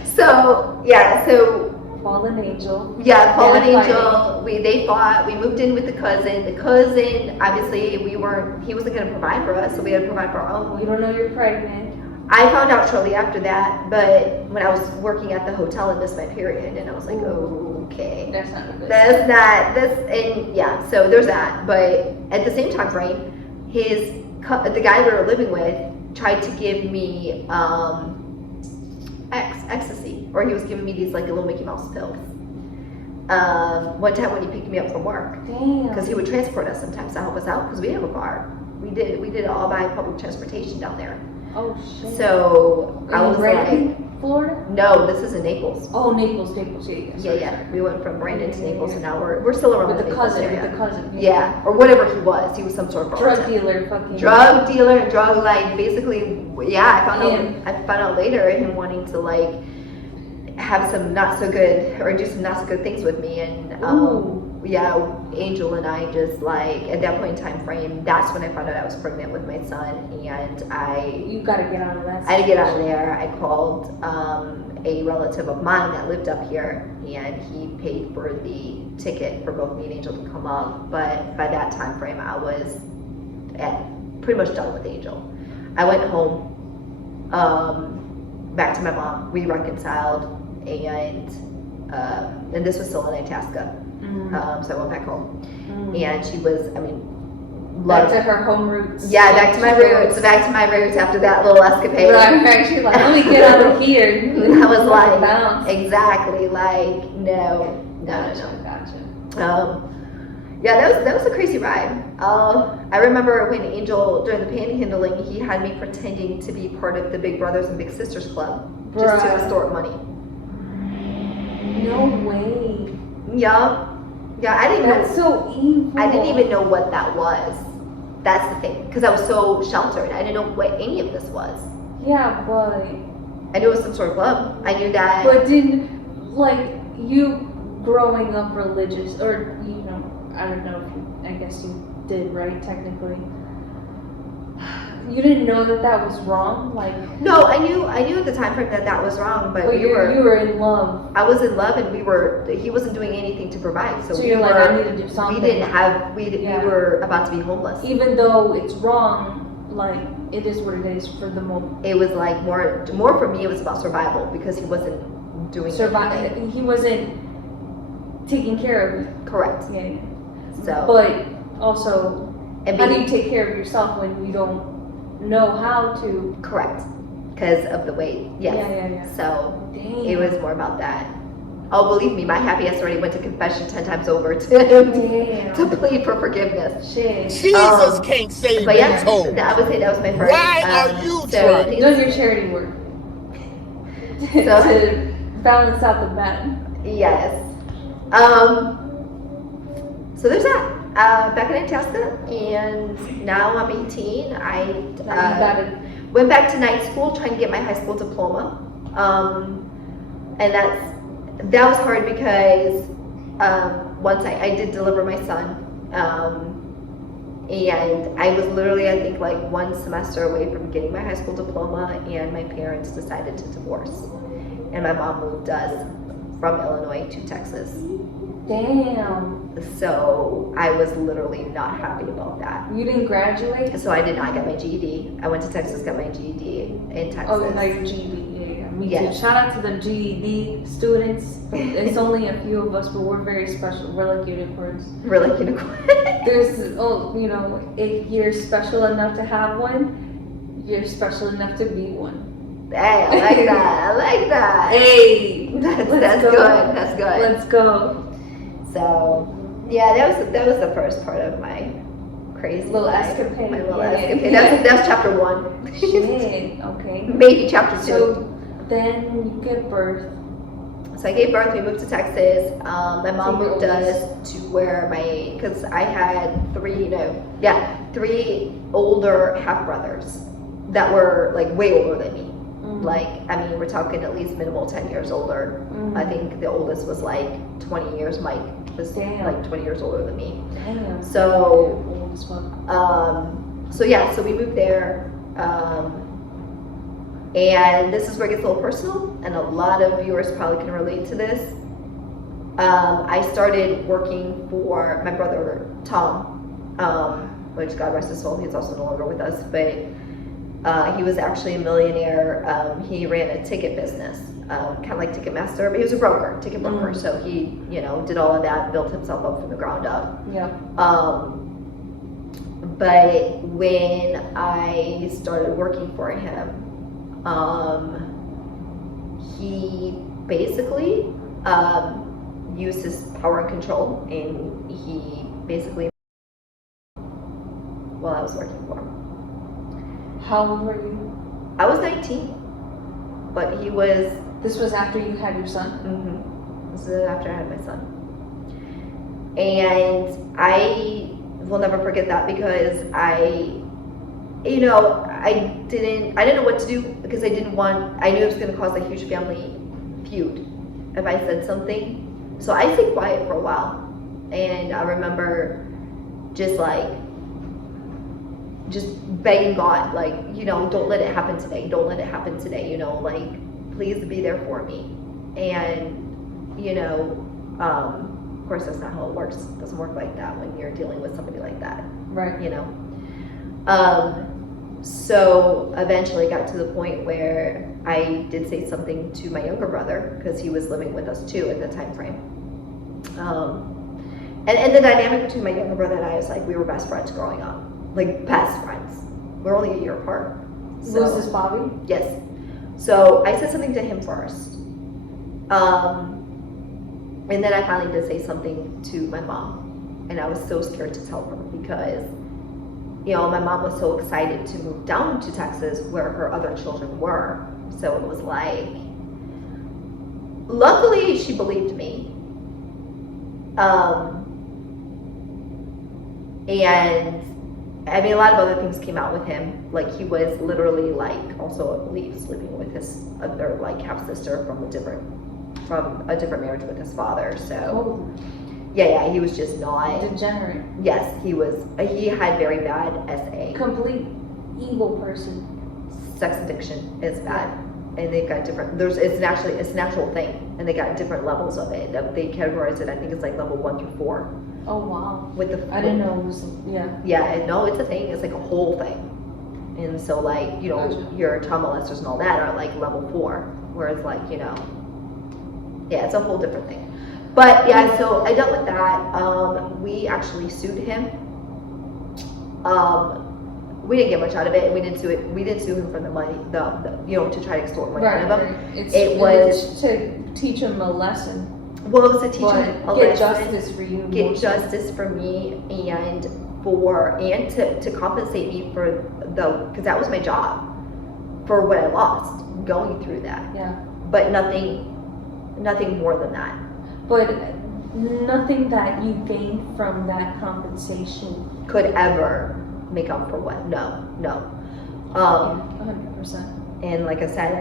so yeah, so Fallen angel. yeah, fallen Yeah, angel. They fought. We moved in with the cousin. The cousin, obviously, he wasn't going to provide for us, so we had to provide for our own. You don't know you're pregnant. I found out shortly after that, but when I was working at the hotel and missed my period, and I was like, okay. That's not a good. And yeah, so there's that. But at the same time frame, the guy we were living with tried to give me ecstasy, or he was giving me these like little Mickey Mouse pills. one time when he picked me up from work. Damn. Because he would transport us sometimes to help us out because we didn't have a car. We did it all by public transportation down there. Oh shit. So I was like, Florida? no, this is in Naples. Oh, Naples, yeah. Yeah. We went from Brandon to Naples, and now we're still around With the Naples cousin, area. with the cousin. Yeah, or whatever he was. He was some sort of Drug bartender. dealer, fucking. Drug dealer, basically. Yeah, Him. I found out later him wanting to like have some not so good or do some not so good things with me, and yeah, Angel and I just like at that point in time frame, that's when I found out I was pregnant with my son, and You gotta get out of that. I had to get out of there. I called a relative of mine that lived up here, and he paid for the ticket for both me and Angel to come up. But by that time frame, I was pretty much done with Angel. I went home, back to my mom. We reconciled, and this was still in Itasca. So I went back home, and she was, Back to her home roots. Yeah, back to my roots. Back to my roots after that little escapade. Right. She's like, let me get out of here. I was like, bounce. exactly, like, no. Gotcha. Yeah, that was a crazy ride. I remember when Angel, during the panhandling, he had me pretending to be part of the Big Brothers and Big Sisters Club just to extort money. No way. Yeah, I didn't know. That's so evil. I didn't even know what that was. That's the thing, because I was so sheltered. I didn't know what any of this was. Yeah, but. I knew it was some sort of club. I knew that. But didn't, like, you growing up religious, or, I don't know if you, I guess you did, right, technically. You didn't know that was wrong? Like. No, I knew at the time frame that was wrong, but you were in love. I was in love, and he wasn't doing anything to provide. So you're like, I need to do something. We were about to be homeless. Even though it's wrong, like, it is what it is for the moment. It was like more for me, it was about survival, because he wasn't doing anything. He wasn't taking care of you. Correct. Yeah. So. But also, how do you take care of yourself when you don't know how to? Correct. Because of the weight. Yes. Yeah. So Damn. it was more about that. Oh, believe me, my happy ass already went to confession 10 times over to him to plead for forgiveness. Shit. Jesus can't save but yeah, these hoes. I would say that was my first. Why are you trying? Doing your charity work to balance out the bad. Yes. So there's that. Back in Itasca, and now I'm 18. I went back to night school trying to get my high school diploma, and that was hard because once I did deliver my son, and I was literally, I think, like one semester away from getting my high school diploma, and my parents decided to divorce, and my mom moved us from Illinois to Texas. Damn. So I was literally not happy about that. You didn't graduate? So I did not get my GED. I went to Texas, got my GED in Texas. Oh, you got your GED. Yeah. Me Yeah. too. Shout out to the GED students. It's only a few of us, but we're very special. We're like unicorns. We're like unicorns. There's, if you're special enough to have one, you're special enough to be one. Hey, I like that. I like that. Hey, that's go. good. That's good. Let's go. So, yeah, that was the first part of my crazy Little life. escapade. My little Yeah. escapade. That's chapter 1. Shit. Okay. Maybe chapter 2. So then you give birth. So I gave birth, we moved to Texas. My mom So you're moved us to where because I had three older half brothers that were like way older than me. Like, we're talking at least minimal 10 years older. I think the oldest was like 20 years. Mike was like 20 years older than me. Damn. So, Old as fuck. so we moved there. And this is where it gets a little personal, and a lot of viewers probably can relate to this. I started working for my brother, Tom, which God rest his soul, he's also no longer with us, but he was actually a millionaire. He ran a ticket business, kind of like Ticketmaster, but he was a ticket broker. So he, did all of that, built himself up from the ground up. Yeah. But when I started working for him, he basically used his power and control, and he basically, while I was working for him. How old were you? I was 19, but he was. This was after you had your son? This is after I had my son. And I will never forget that because I didn't know what to do because I knew it was going to cause a huge family feud if I said something. So I stayed quiet for a while. And I remember just begging God, don't let it happen today. Don't let it happen today. Please be there for me. And, of course, that's not how it works. It doesn't work like that when you're dealing with somebody like that. Right. So eventually got to the point where I did say something to my younger brother because he was living with us too at the time frame. And the dynamic between my younger brother and I is we were best friends growing up, best friends. We're only a year apart. So, was this Bobby? Yes. So I said something to him first. And then I finally did say something to my mom, and I was so scared to tell her because, my mom was so excited to move down to Texas where her other children were. So it was luckily she believed me. And I mean, a lot of other things came out with him. He was literally also, I believe, sleeping with his other half sister from a different marriage with his father. So yeah, he was just not degenerate. Yes, he had very bad SA. Complete evil person. Sex addiction is bad. And they've got different, it's an actual thing, and they got different levels of it. They categorize it, I think it's level 1 through 4. Oh wow. I didn't know it was, yeah. Yeah, no, it's a thing. It's a whole thing. And so Gotcha. your child molesters and all that are level 4, where it's yeah, it's a whole different thing. But yeah, so I dealt with that. We actually sued him. We didn't get much out of it. We didn't sue him for the money, to try to extort money out of him. It was to teach him a lesson. Well, it was to teach him a get lesson. Justice for you. Get justice for me and to compensate me for because that was my job, for what I lost going through that. Yeah. But nothing more than that. But nothing that you gained from that compensation Could ever make up for what? No. 100%. And like I said,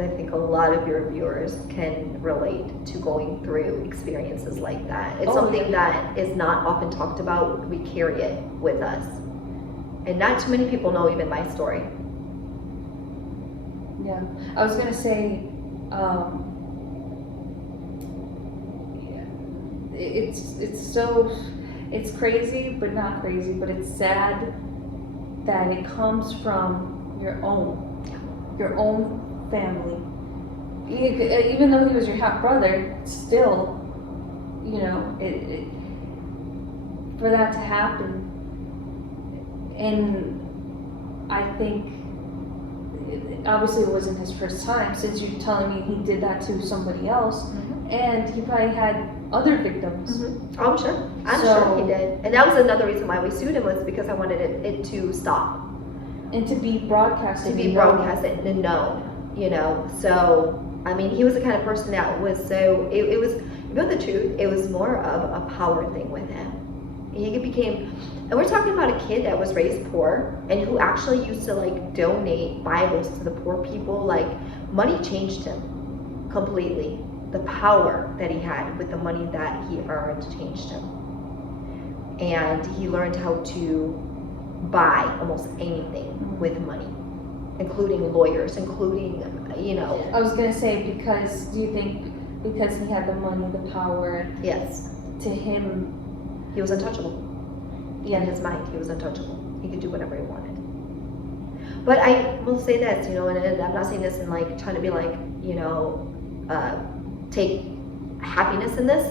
I think a lot of your viewers can relate to going through experiences like that. It's something that is not often talked about. We carry it with us. And not too many people know even my story. Yeah. I was gonna say, it's crazy, but not crazy, but it's sad that it comes from your own family. Even though he was your half brother, still, for that to happen. And I think obviously it wasn't his first time, since you're telling me he did that to somebody else. And he probably had other victims. Oh, I'm sure. I'm sure he did. And that was another reason why we sued him, was because I wanted it to stop. And to be broadcasted. To be broadcasted and known, So, I mean, he was the kind of person that was so, it was, the truth, it was more of a power thing with him. He became, and we're talking about a kid that was raised poor and who actually used to donate Bibles to the poor people. Money changed him completely. The power that he had with the money that he earned changed him. And he learned how to buy almost anything with money, including lawyers, including, I was going to say, do you think because he had the money, the power? Yes. To him. He was untouchable. Yeah. In his mind, he was untouchable. He could do whatever he wanted. But I will say this, and I'm not saying this in trying to be take happiness in this,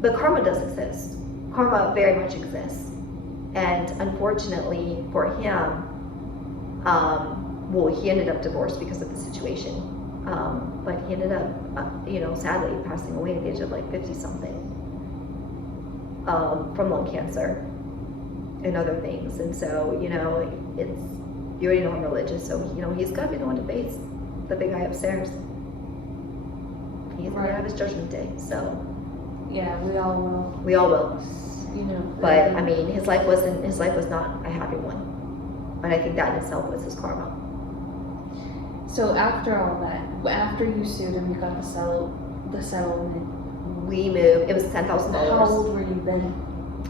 but karma does exist. Karma very much exists. And unfortunately for him, he ended up divorced because of the situation. But he ended up, sadly passing away at the age of like 50 something, from lung cancer and other things. And so, you already know I'm religious, so, he's got to be the one to face the big guy upstairs. He's going to have his judgment day, so. Yeah, we all will. We all will. But, um, his life was not a happy one. And I think that in itself was his karma. So after all that, after you sued him, you got the settlement. We moved, it was $10,000. How old were you then?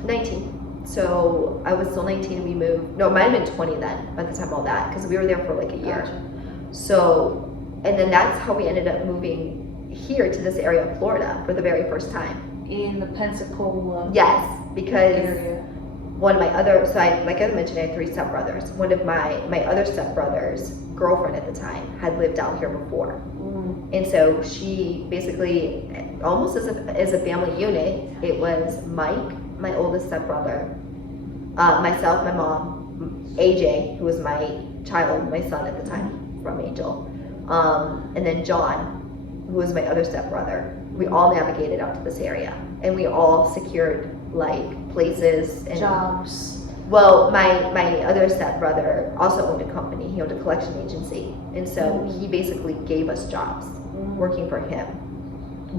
19. So I was still 19, we moved. No, it might have been 20 then, by the time all that, because we were there for like a year. Gotcha. So, and then that's how we ended up moving here to this area of Florida for the very first time. In the Pensacola Yes, because area. one of my other, so like I mentioned, I had 3 stepbrothers. One of my other stepbrothers' girlfriend at the time had lived out here before. And so she basically, almost as a family unit, it was Mike, my oldest stepbrother, myself, my mom, AJ, who was my child, my son at the time from Angel, and then John, who was my other stepbrother. We all navigated out to this area, and we all secured like places and Jobs. Well, my other stepbrother also owned a company. He owned a collection agency, and so he basically gave us jobs working for him.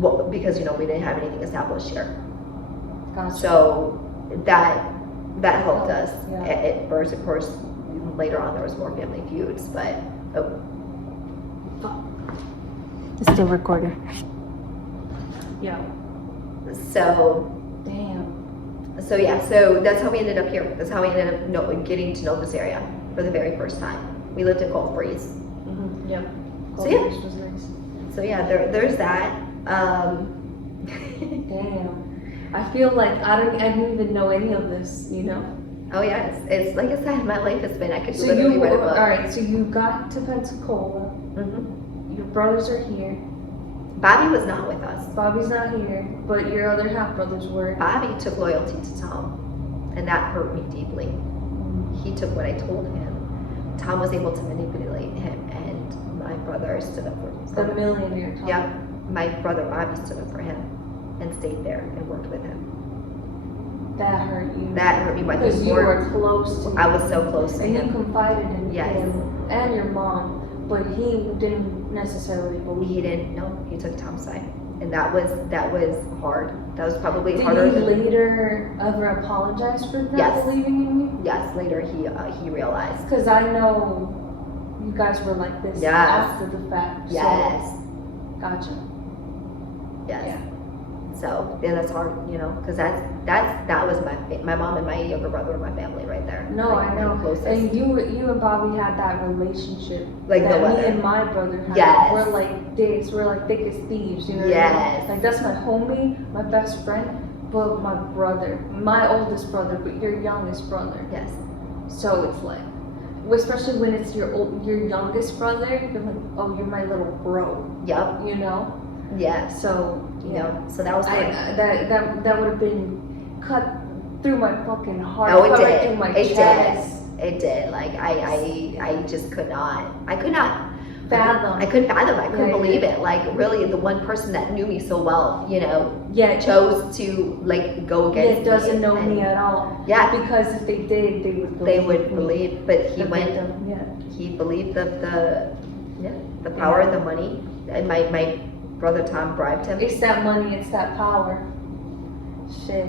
Well, because we didn't have anything established here. Gotcha. So that helped us Yeah. at first. Of course, later on there was more family feuds, but It's still recording. Yeah. so Damn. so that's how we ended up here. That's how we ended up getting to know this area for the very first time. We lived in Gulf Breeze. Yep. So, yeah. Goldfish was nice. So yeah, there's that. Damn. I feel like I didn't even know any of this, Oh yeah, it's like I said, my life has been. I could So literally you write a book. alright, so you got to Pensacola. Your brothers are here. Bobby was not with us. Bobby's not here, but your other half brothers were. Bobby took loyalty to Tom, and that hurt me deeply. He took what I told him. Tom was able to manipulate him, and my brother stood up for him. The millionaire. Tom. Yeah, my brother Bobby stood up for him and stayed there and worked with him. That hurt you. That hurt me, but Because you more- were close to him. I was so close to And you him. confided in Yes. him and your mom, but he didn't necessarily believe. He didn't. No, he took Tom's side, and that was hard. That was probably Did harder he than. later ever apologize for not Yes. believing in you? Yes, later he realized. Because I know you guys were like this Yes. after the fact. Yes. So, gotcha. Yes. Yeah. So yeah, that's hard, because that was my mom and my younger brother were my family right there. No, Like, I know. my closest. And you and Bobby had that relationship Like that no me other. and my brother had. Yes. We're like dicks. We're like thick as thieves. You know what I Yes. mean? Like that's my homie, my best friend, but my brother, my oldest brother, but your youngest brother. Yes. So it's like, especially when it's your youngest brother, you're like, oh, you're my little bro. Yep. Yes. So So that was hard. that would have been cut through my fucking heart. Oh, it cut did. right through my It chest. did. It did. Like I just could not. I could not Fathom. I couldn't fathom. I couldn't Yeah, believe it. Like really, the one person that knew me so well, Yeah, chose to like go against it doesn't me. know and- me at all. Yeah. Because if they did, they would believe. They would me. believe, but he The went. victim, yeah. He believed the power, Yeah. the money, and my brother Tom bribed him. It's that money. It's that power. Shit.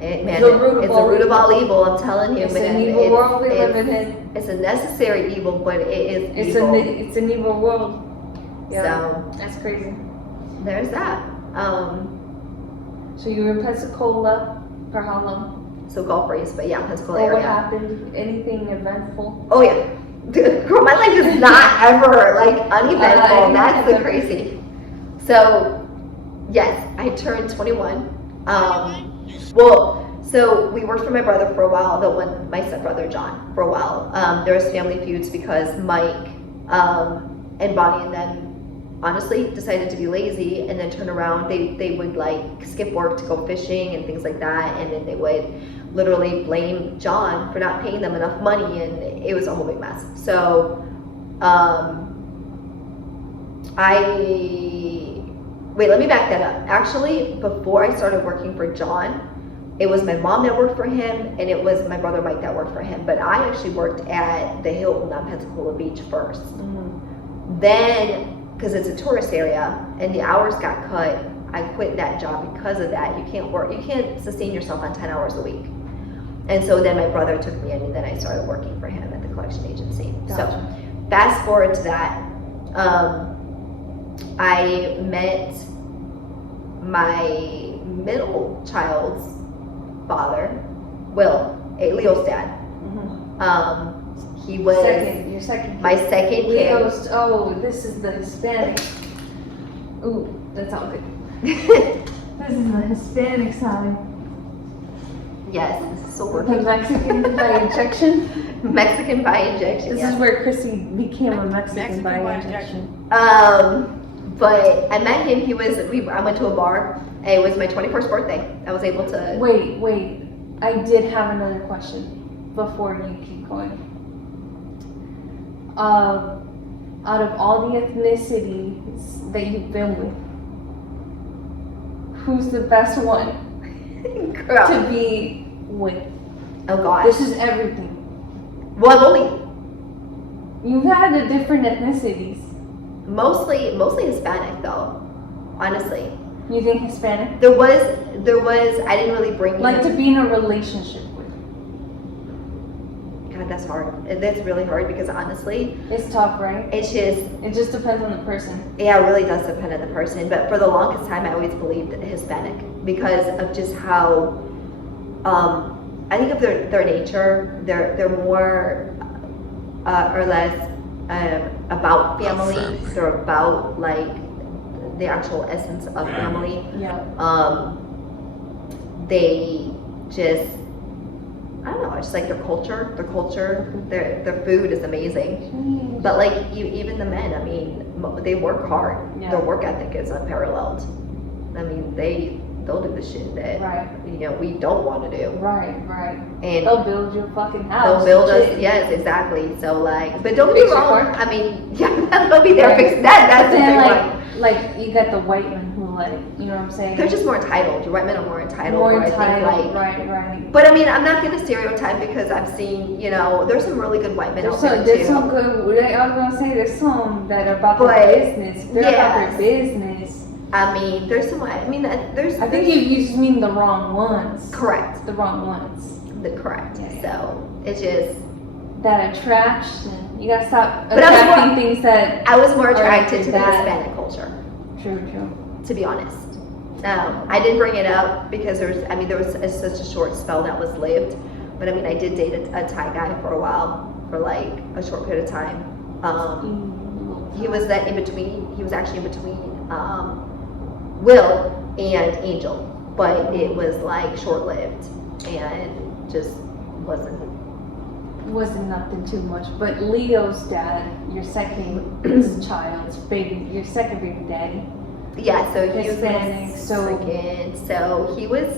Man, the root of it's the all root of evil. all evil. I'm telling you, It's man. an evil world we live in. It's a necessary evil, but it is It's evil. it's an evil world. Yeah. So That's crazy. there's that. So you were in Pensacola for how long? So Gulf Breeze, but yeah, Pensacola What area. happened? Anything eventful? Oh yeah. Girl, my life is not ever like uneventful. That's the uneventful. crazy. So yes, I turned 21. Well, so we worked for my brother for a while, my stepbrother John, for a while. There was family feuds because Mike and Bonnie and them honestly decided to be lazy and then turn around. They would like skip work to go fishing and things like that, and then they would literally blame John for not paying them enough money, and it was a whole big mess. So Wait, let me back that up. Actually, before I started working for John, it was my mom that worked for him, and it was my brother Mike that worked for him. But I actually worked at the Hilton on Pensacola Beach first. Then, because it's a tourist area and the hours got cut, I quit that job because of that. You can't sustain yourself on 10 hours a week. And so then my brother took me in, and then I started working for him at the collection agency. Gotcha. So fast forward to that, I met my middle child's father, Will, Leo's dad. He was Your second. my second kid. Leo's, oh, this is the Hispanic. Ooh, that's all good. This is the Hispanic side. Yes, this is so The working. Mexican by injection. Mexican by injection. This yes. is where Christie became a Mexican by injection. But I met him. I went to a bar. And it was my 21st birthday. I was able to. Wait. I did have another question before you keep going. Out of all the ethnicities that you've been with, who's the best one Girl. to be with? Oh gosh. This is everything. Well, I've You've had the different ethnicities. mostly Hispanic though. Honestly, You think Hispanic? there was. I didn't really bring. Like him. to be in a relationship with. God, that's hard. That's really hard because honestly, It's tough, right? it's just. It just depends on the person. Yeah, it really does depend on the person. But for the longest time, I always believed Hispanic because of just how. I think of their nature. They're more or less about family. They're about like the actual essence of family. Yeah. They just, I don't know, it's just like their culture, their food is amazing. But like even the men, I mean, they work hard. Yeah. Their work ethic is unparalleled. I mean, they'll do the shit that Right. we don't want to do. Right. And They'll build your fucking house. they'll build us. Shit. Yes, exactly. So like, but don't get me Fix your wrong. car. I mean, yeah, they'll be there Right. fixing that. That's But the then, big one. like you got the white men who you know what I'm saying? They're just more entitled. White men are more entitled. more where I think, entitled. like, Right. But I mean, I'm not going to stereotype because I've seen, there's some really good white men out there There's too. some good. I was gonna say there's some that are about But, their business. They're about yes. their business. I mean, there's some. I mean, there's. I think you just mean the wrong ones. Correct. The wrong ones. Correct. Yeah. So it's just. That attraction. You gotta stop But I was attracting more- things that. I was more Or attracted to the that. Hispanic culture, True. to be honest. I didn't bring it up because there was such a short spell that was lived. But I mean, I did date a Thai guy for a while, for like a short period of time. He was that in between. He was actually in between Will and Angel, but it was like short-lived and just wasn't. Wasn't nothing too much, but Leo's dad, your second child's baby, your second baby daddy. Yeah, so he Hispanic, was so- Mexican. So he was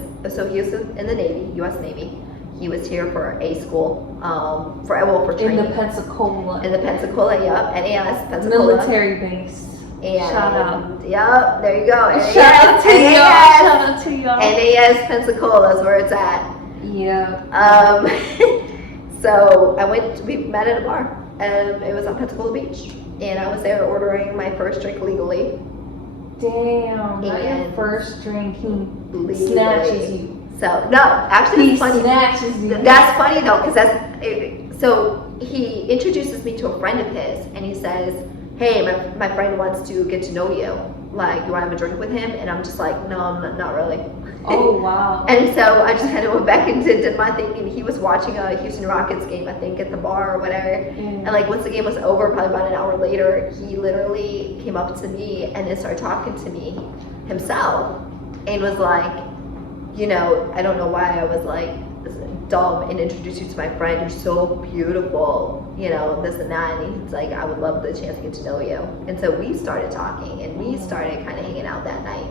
in the Navy, U.S. Navy. He was here for a school, for In training. the Pensacola In the Pensacola, yep, NAS, Pensacola. military base. And, Shout out. Yep, there you go. Shout out to y'all. NAS, Shout out to y'all. NAS Pensacola is where it's at. Yeah. So we met at a bar, and it was on Pensacola Beach, and I was there ordering my first drink legally. Damn. Not your And- first drink. He Legally. snatches you. So no, actually, He it's funny. snatches you. That's funny though, because so he introduces me to a friend of his, and he says, "Hey, my friend wants to get to know you. Like, you want to have a drink with him?" And I'm just like, "No, I'm not really." Oh wow. And so I just kind of went back and did my thing, and he was watching a Houston Rockets game, I think, at the bar or whatever. And like once the game was over, probably about an hour later, he literally came up to me and then started talking to me himself, and was like, I don't know why I was like dumb and introduced you to my friend. You're so beautiful, this and that. And he's like, I would love the chance to get to know you. And so we started talking, and we started kind of hanging out that night.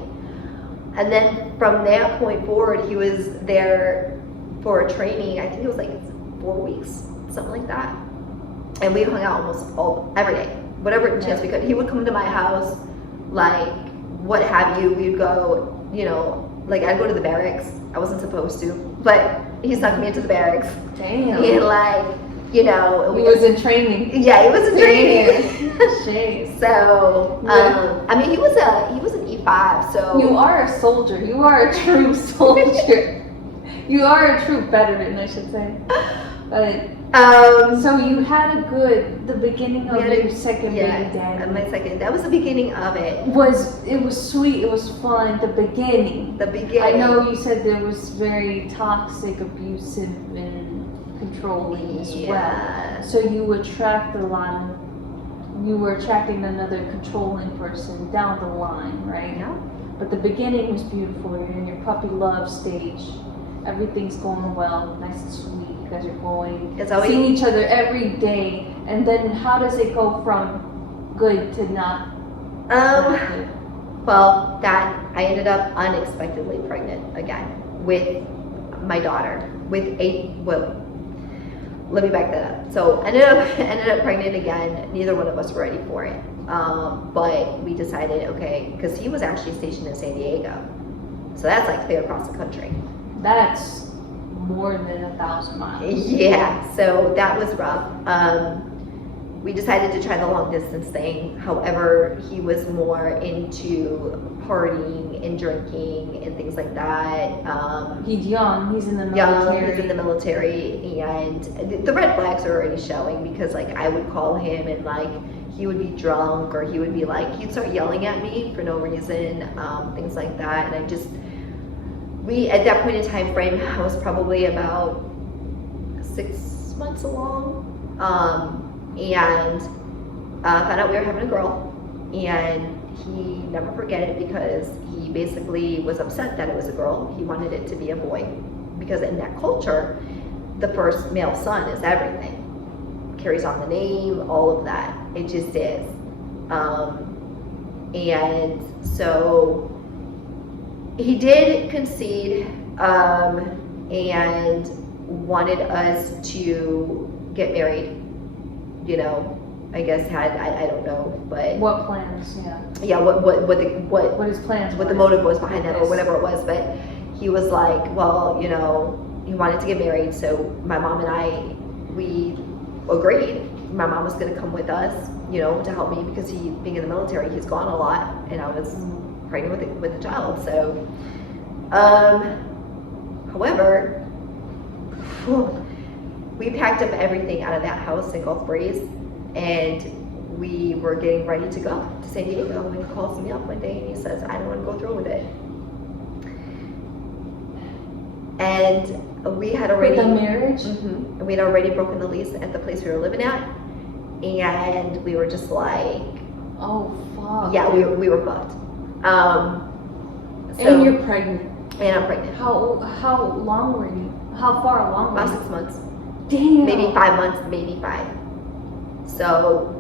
And then from that point forward, he was there for a training. I think it was like 4 weeks, something like that. And we hung out almost every day, whatever chance we could. He would come to my house, like, what have you. We'd go, you know, like I'd go to the barracks. I wasn't supposed to, but he snuck me into the barracks. Damn. And like, you know, He was in training. yeah, he was in training. Shit. So, I mean, he was an E5. So You are a soldier. You are a true soldier. You are a true veteran, I should say. But so you had the beginning of your second baby daddy. My second. That was the beginning of it. It was sweet. It was fun. The beginning. The beginning. I know you said there was very toxic, abusive, and controlling as well. So you attract you were attracting another controlling person down the line, right? Yeah. But the beginning was beautiful. You're in your puppy love stage. Everything's going well, nice and sweet. You guys are seeing each other every day. And then how does it go from good to not good? Well, I ended up unexpectedly pregnant again with my daughter. Let me back that up. So ended up pregnant again. Neither one of us were ready for it. But we decided, okay, because he was actually stationed in San Diego. So that's like clear across the country. That's more than 1,000 miles. Yeah, so that was rough. We decided to try the long distance thing. However, he was more into partying and drinking and things like that. He's young. He's in the military. He's in the military, and the red flags are already showing because like I would call him and like he would be drunk or he would be like he'd start yelling at me for no reason, things like that, and at that point in time frame, I was probably about 6 months along, and found out we were having a girl, and he never forget it because he basically was upset that it was a girl. He wanted it to be a boy because in that culture, the first male son is everything. Carries on the name, all of that. It just is. And so he did concede and wanted us to get married. You know, I guess I don't know, but What plans? Yeah. what his plans? what the motive was behind that or whatever it was, but he was like, well, you know, he wanted to get married, so my mom and I, we agreed. My mom was going to come with us, you know, to help me because he, being in the military, he's gone a lot, and I was pregnant with a child. So, however, we packed up everything out of that house in Gulf Breeze, and we were getting ready to go to San Diego, and he calls me up one day and he says, I don't want to go through with it. And we had already With the marriage? we had already broken the lease at the place we were living at, and we were just like, oh fuck. yeah, we were fucked. So, And you're pregnant. and I'm pregnant. How long were you? How far along were About you? 6 months, Damn. maybe 5 months, maybe 5. So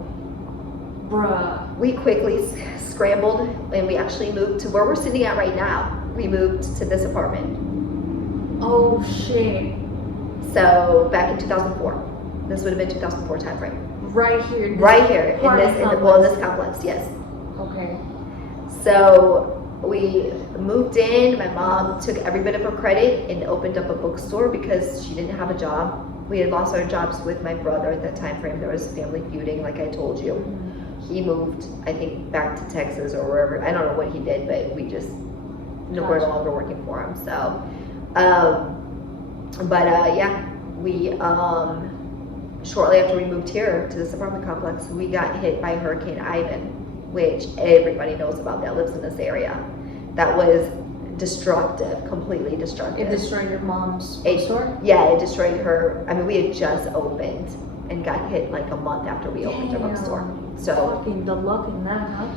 Bruh. we quickly scrambled, and we actually moved to where we're sitting at right now. We moved to this apartment. Oh shit. So back in 2004, this would have been 2004 timeframe. Right here. Right here in this complex. complex, yes. Okay. So we moved in. My mom took every bit of her credit and opened up a bookstore because she didn't have a job. We had lost our jobs with my brother at that time frame. There was family feuding, like I told you. He moved, I think, back to Texas or wherever. I don't know what he did, but we just we're no longer working for him. So, yeah, we shortly after we moved here to this apartment complex, we got hit by Hurricane Ivan, which everybody knows about that lives in this area. That was destructive, completely destructive. It destroyed your mom's store? Yeah, it destroyed her. I mean, we had just opened and got hit like a month after we opened our bookstore. So fucking the luck in that, huh?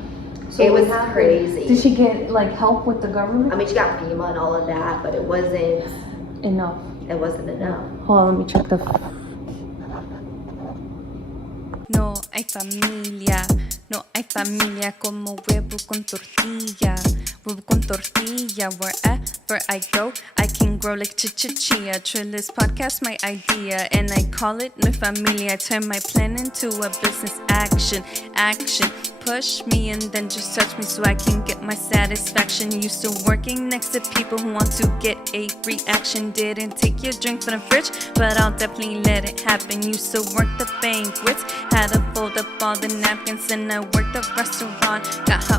So it what was happened? crazy. Did she get like help with the government? I mean, she got FEMA and all of that, but it wasn't Enough. enough. Hold on, let me check the. No hay familia, no hay familia como huevo con tortilla. huevo con tortilla. Wherever I go, I can grow like chia. Trillis podcast, my idea, and I call it mi familia. I turn my plan into a business action. Push me and then just touch me so I can get my satisfaction. Used to working next to people who want to get a reaction. Didn't take your drink from the fridge, but I'll definitely let it happen. Used to work the banquets, had to fold up all the napkins, and I worked the restaurant. Got hot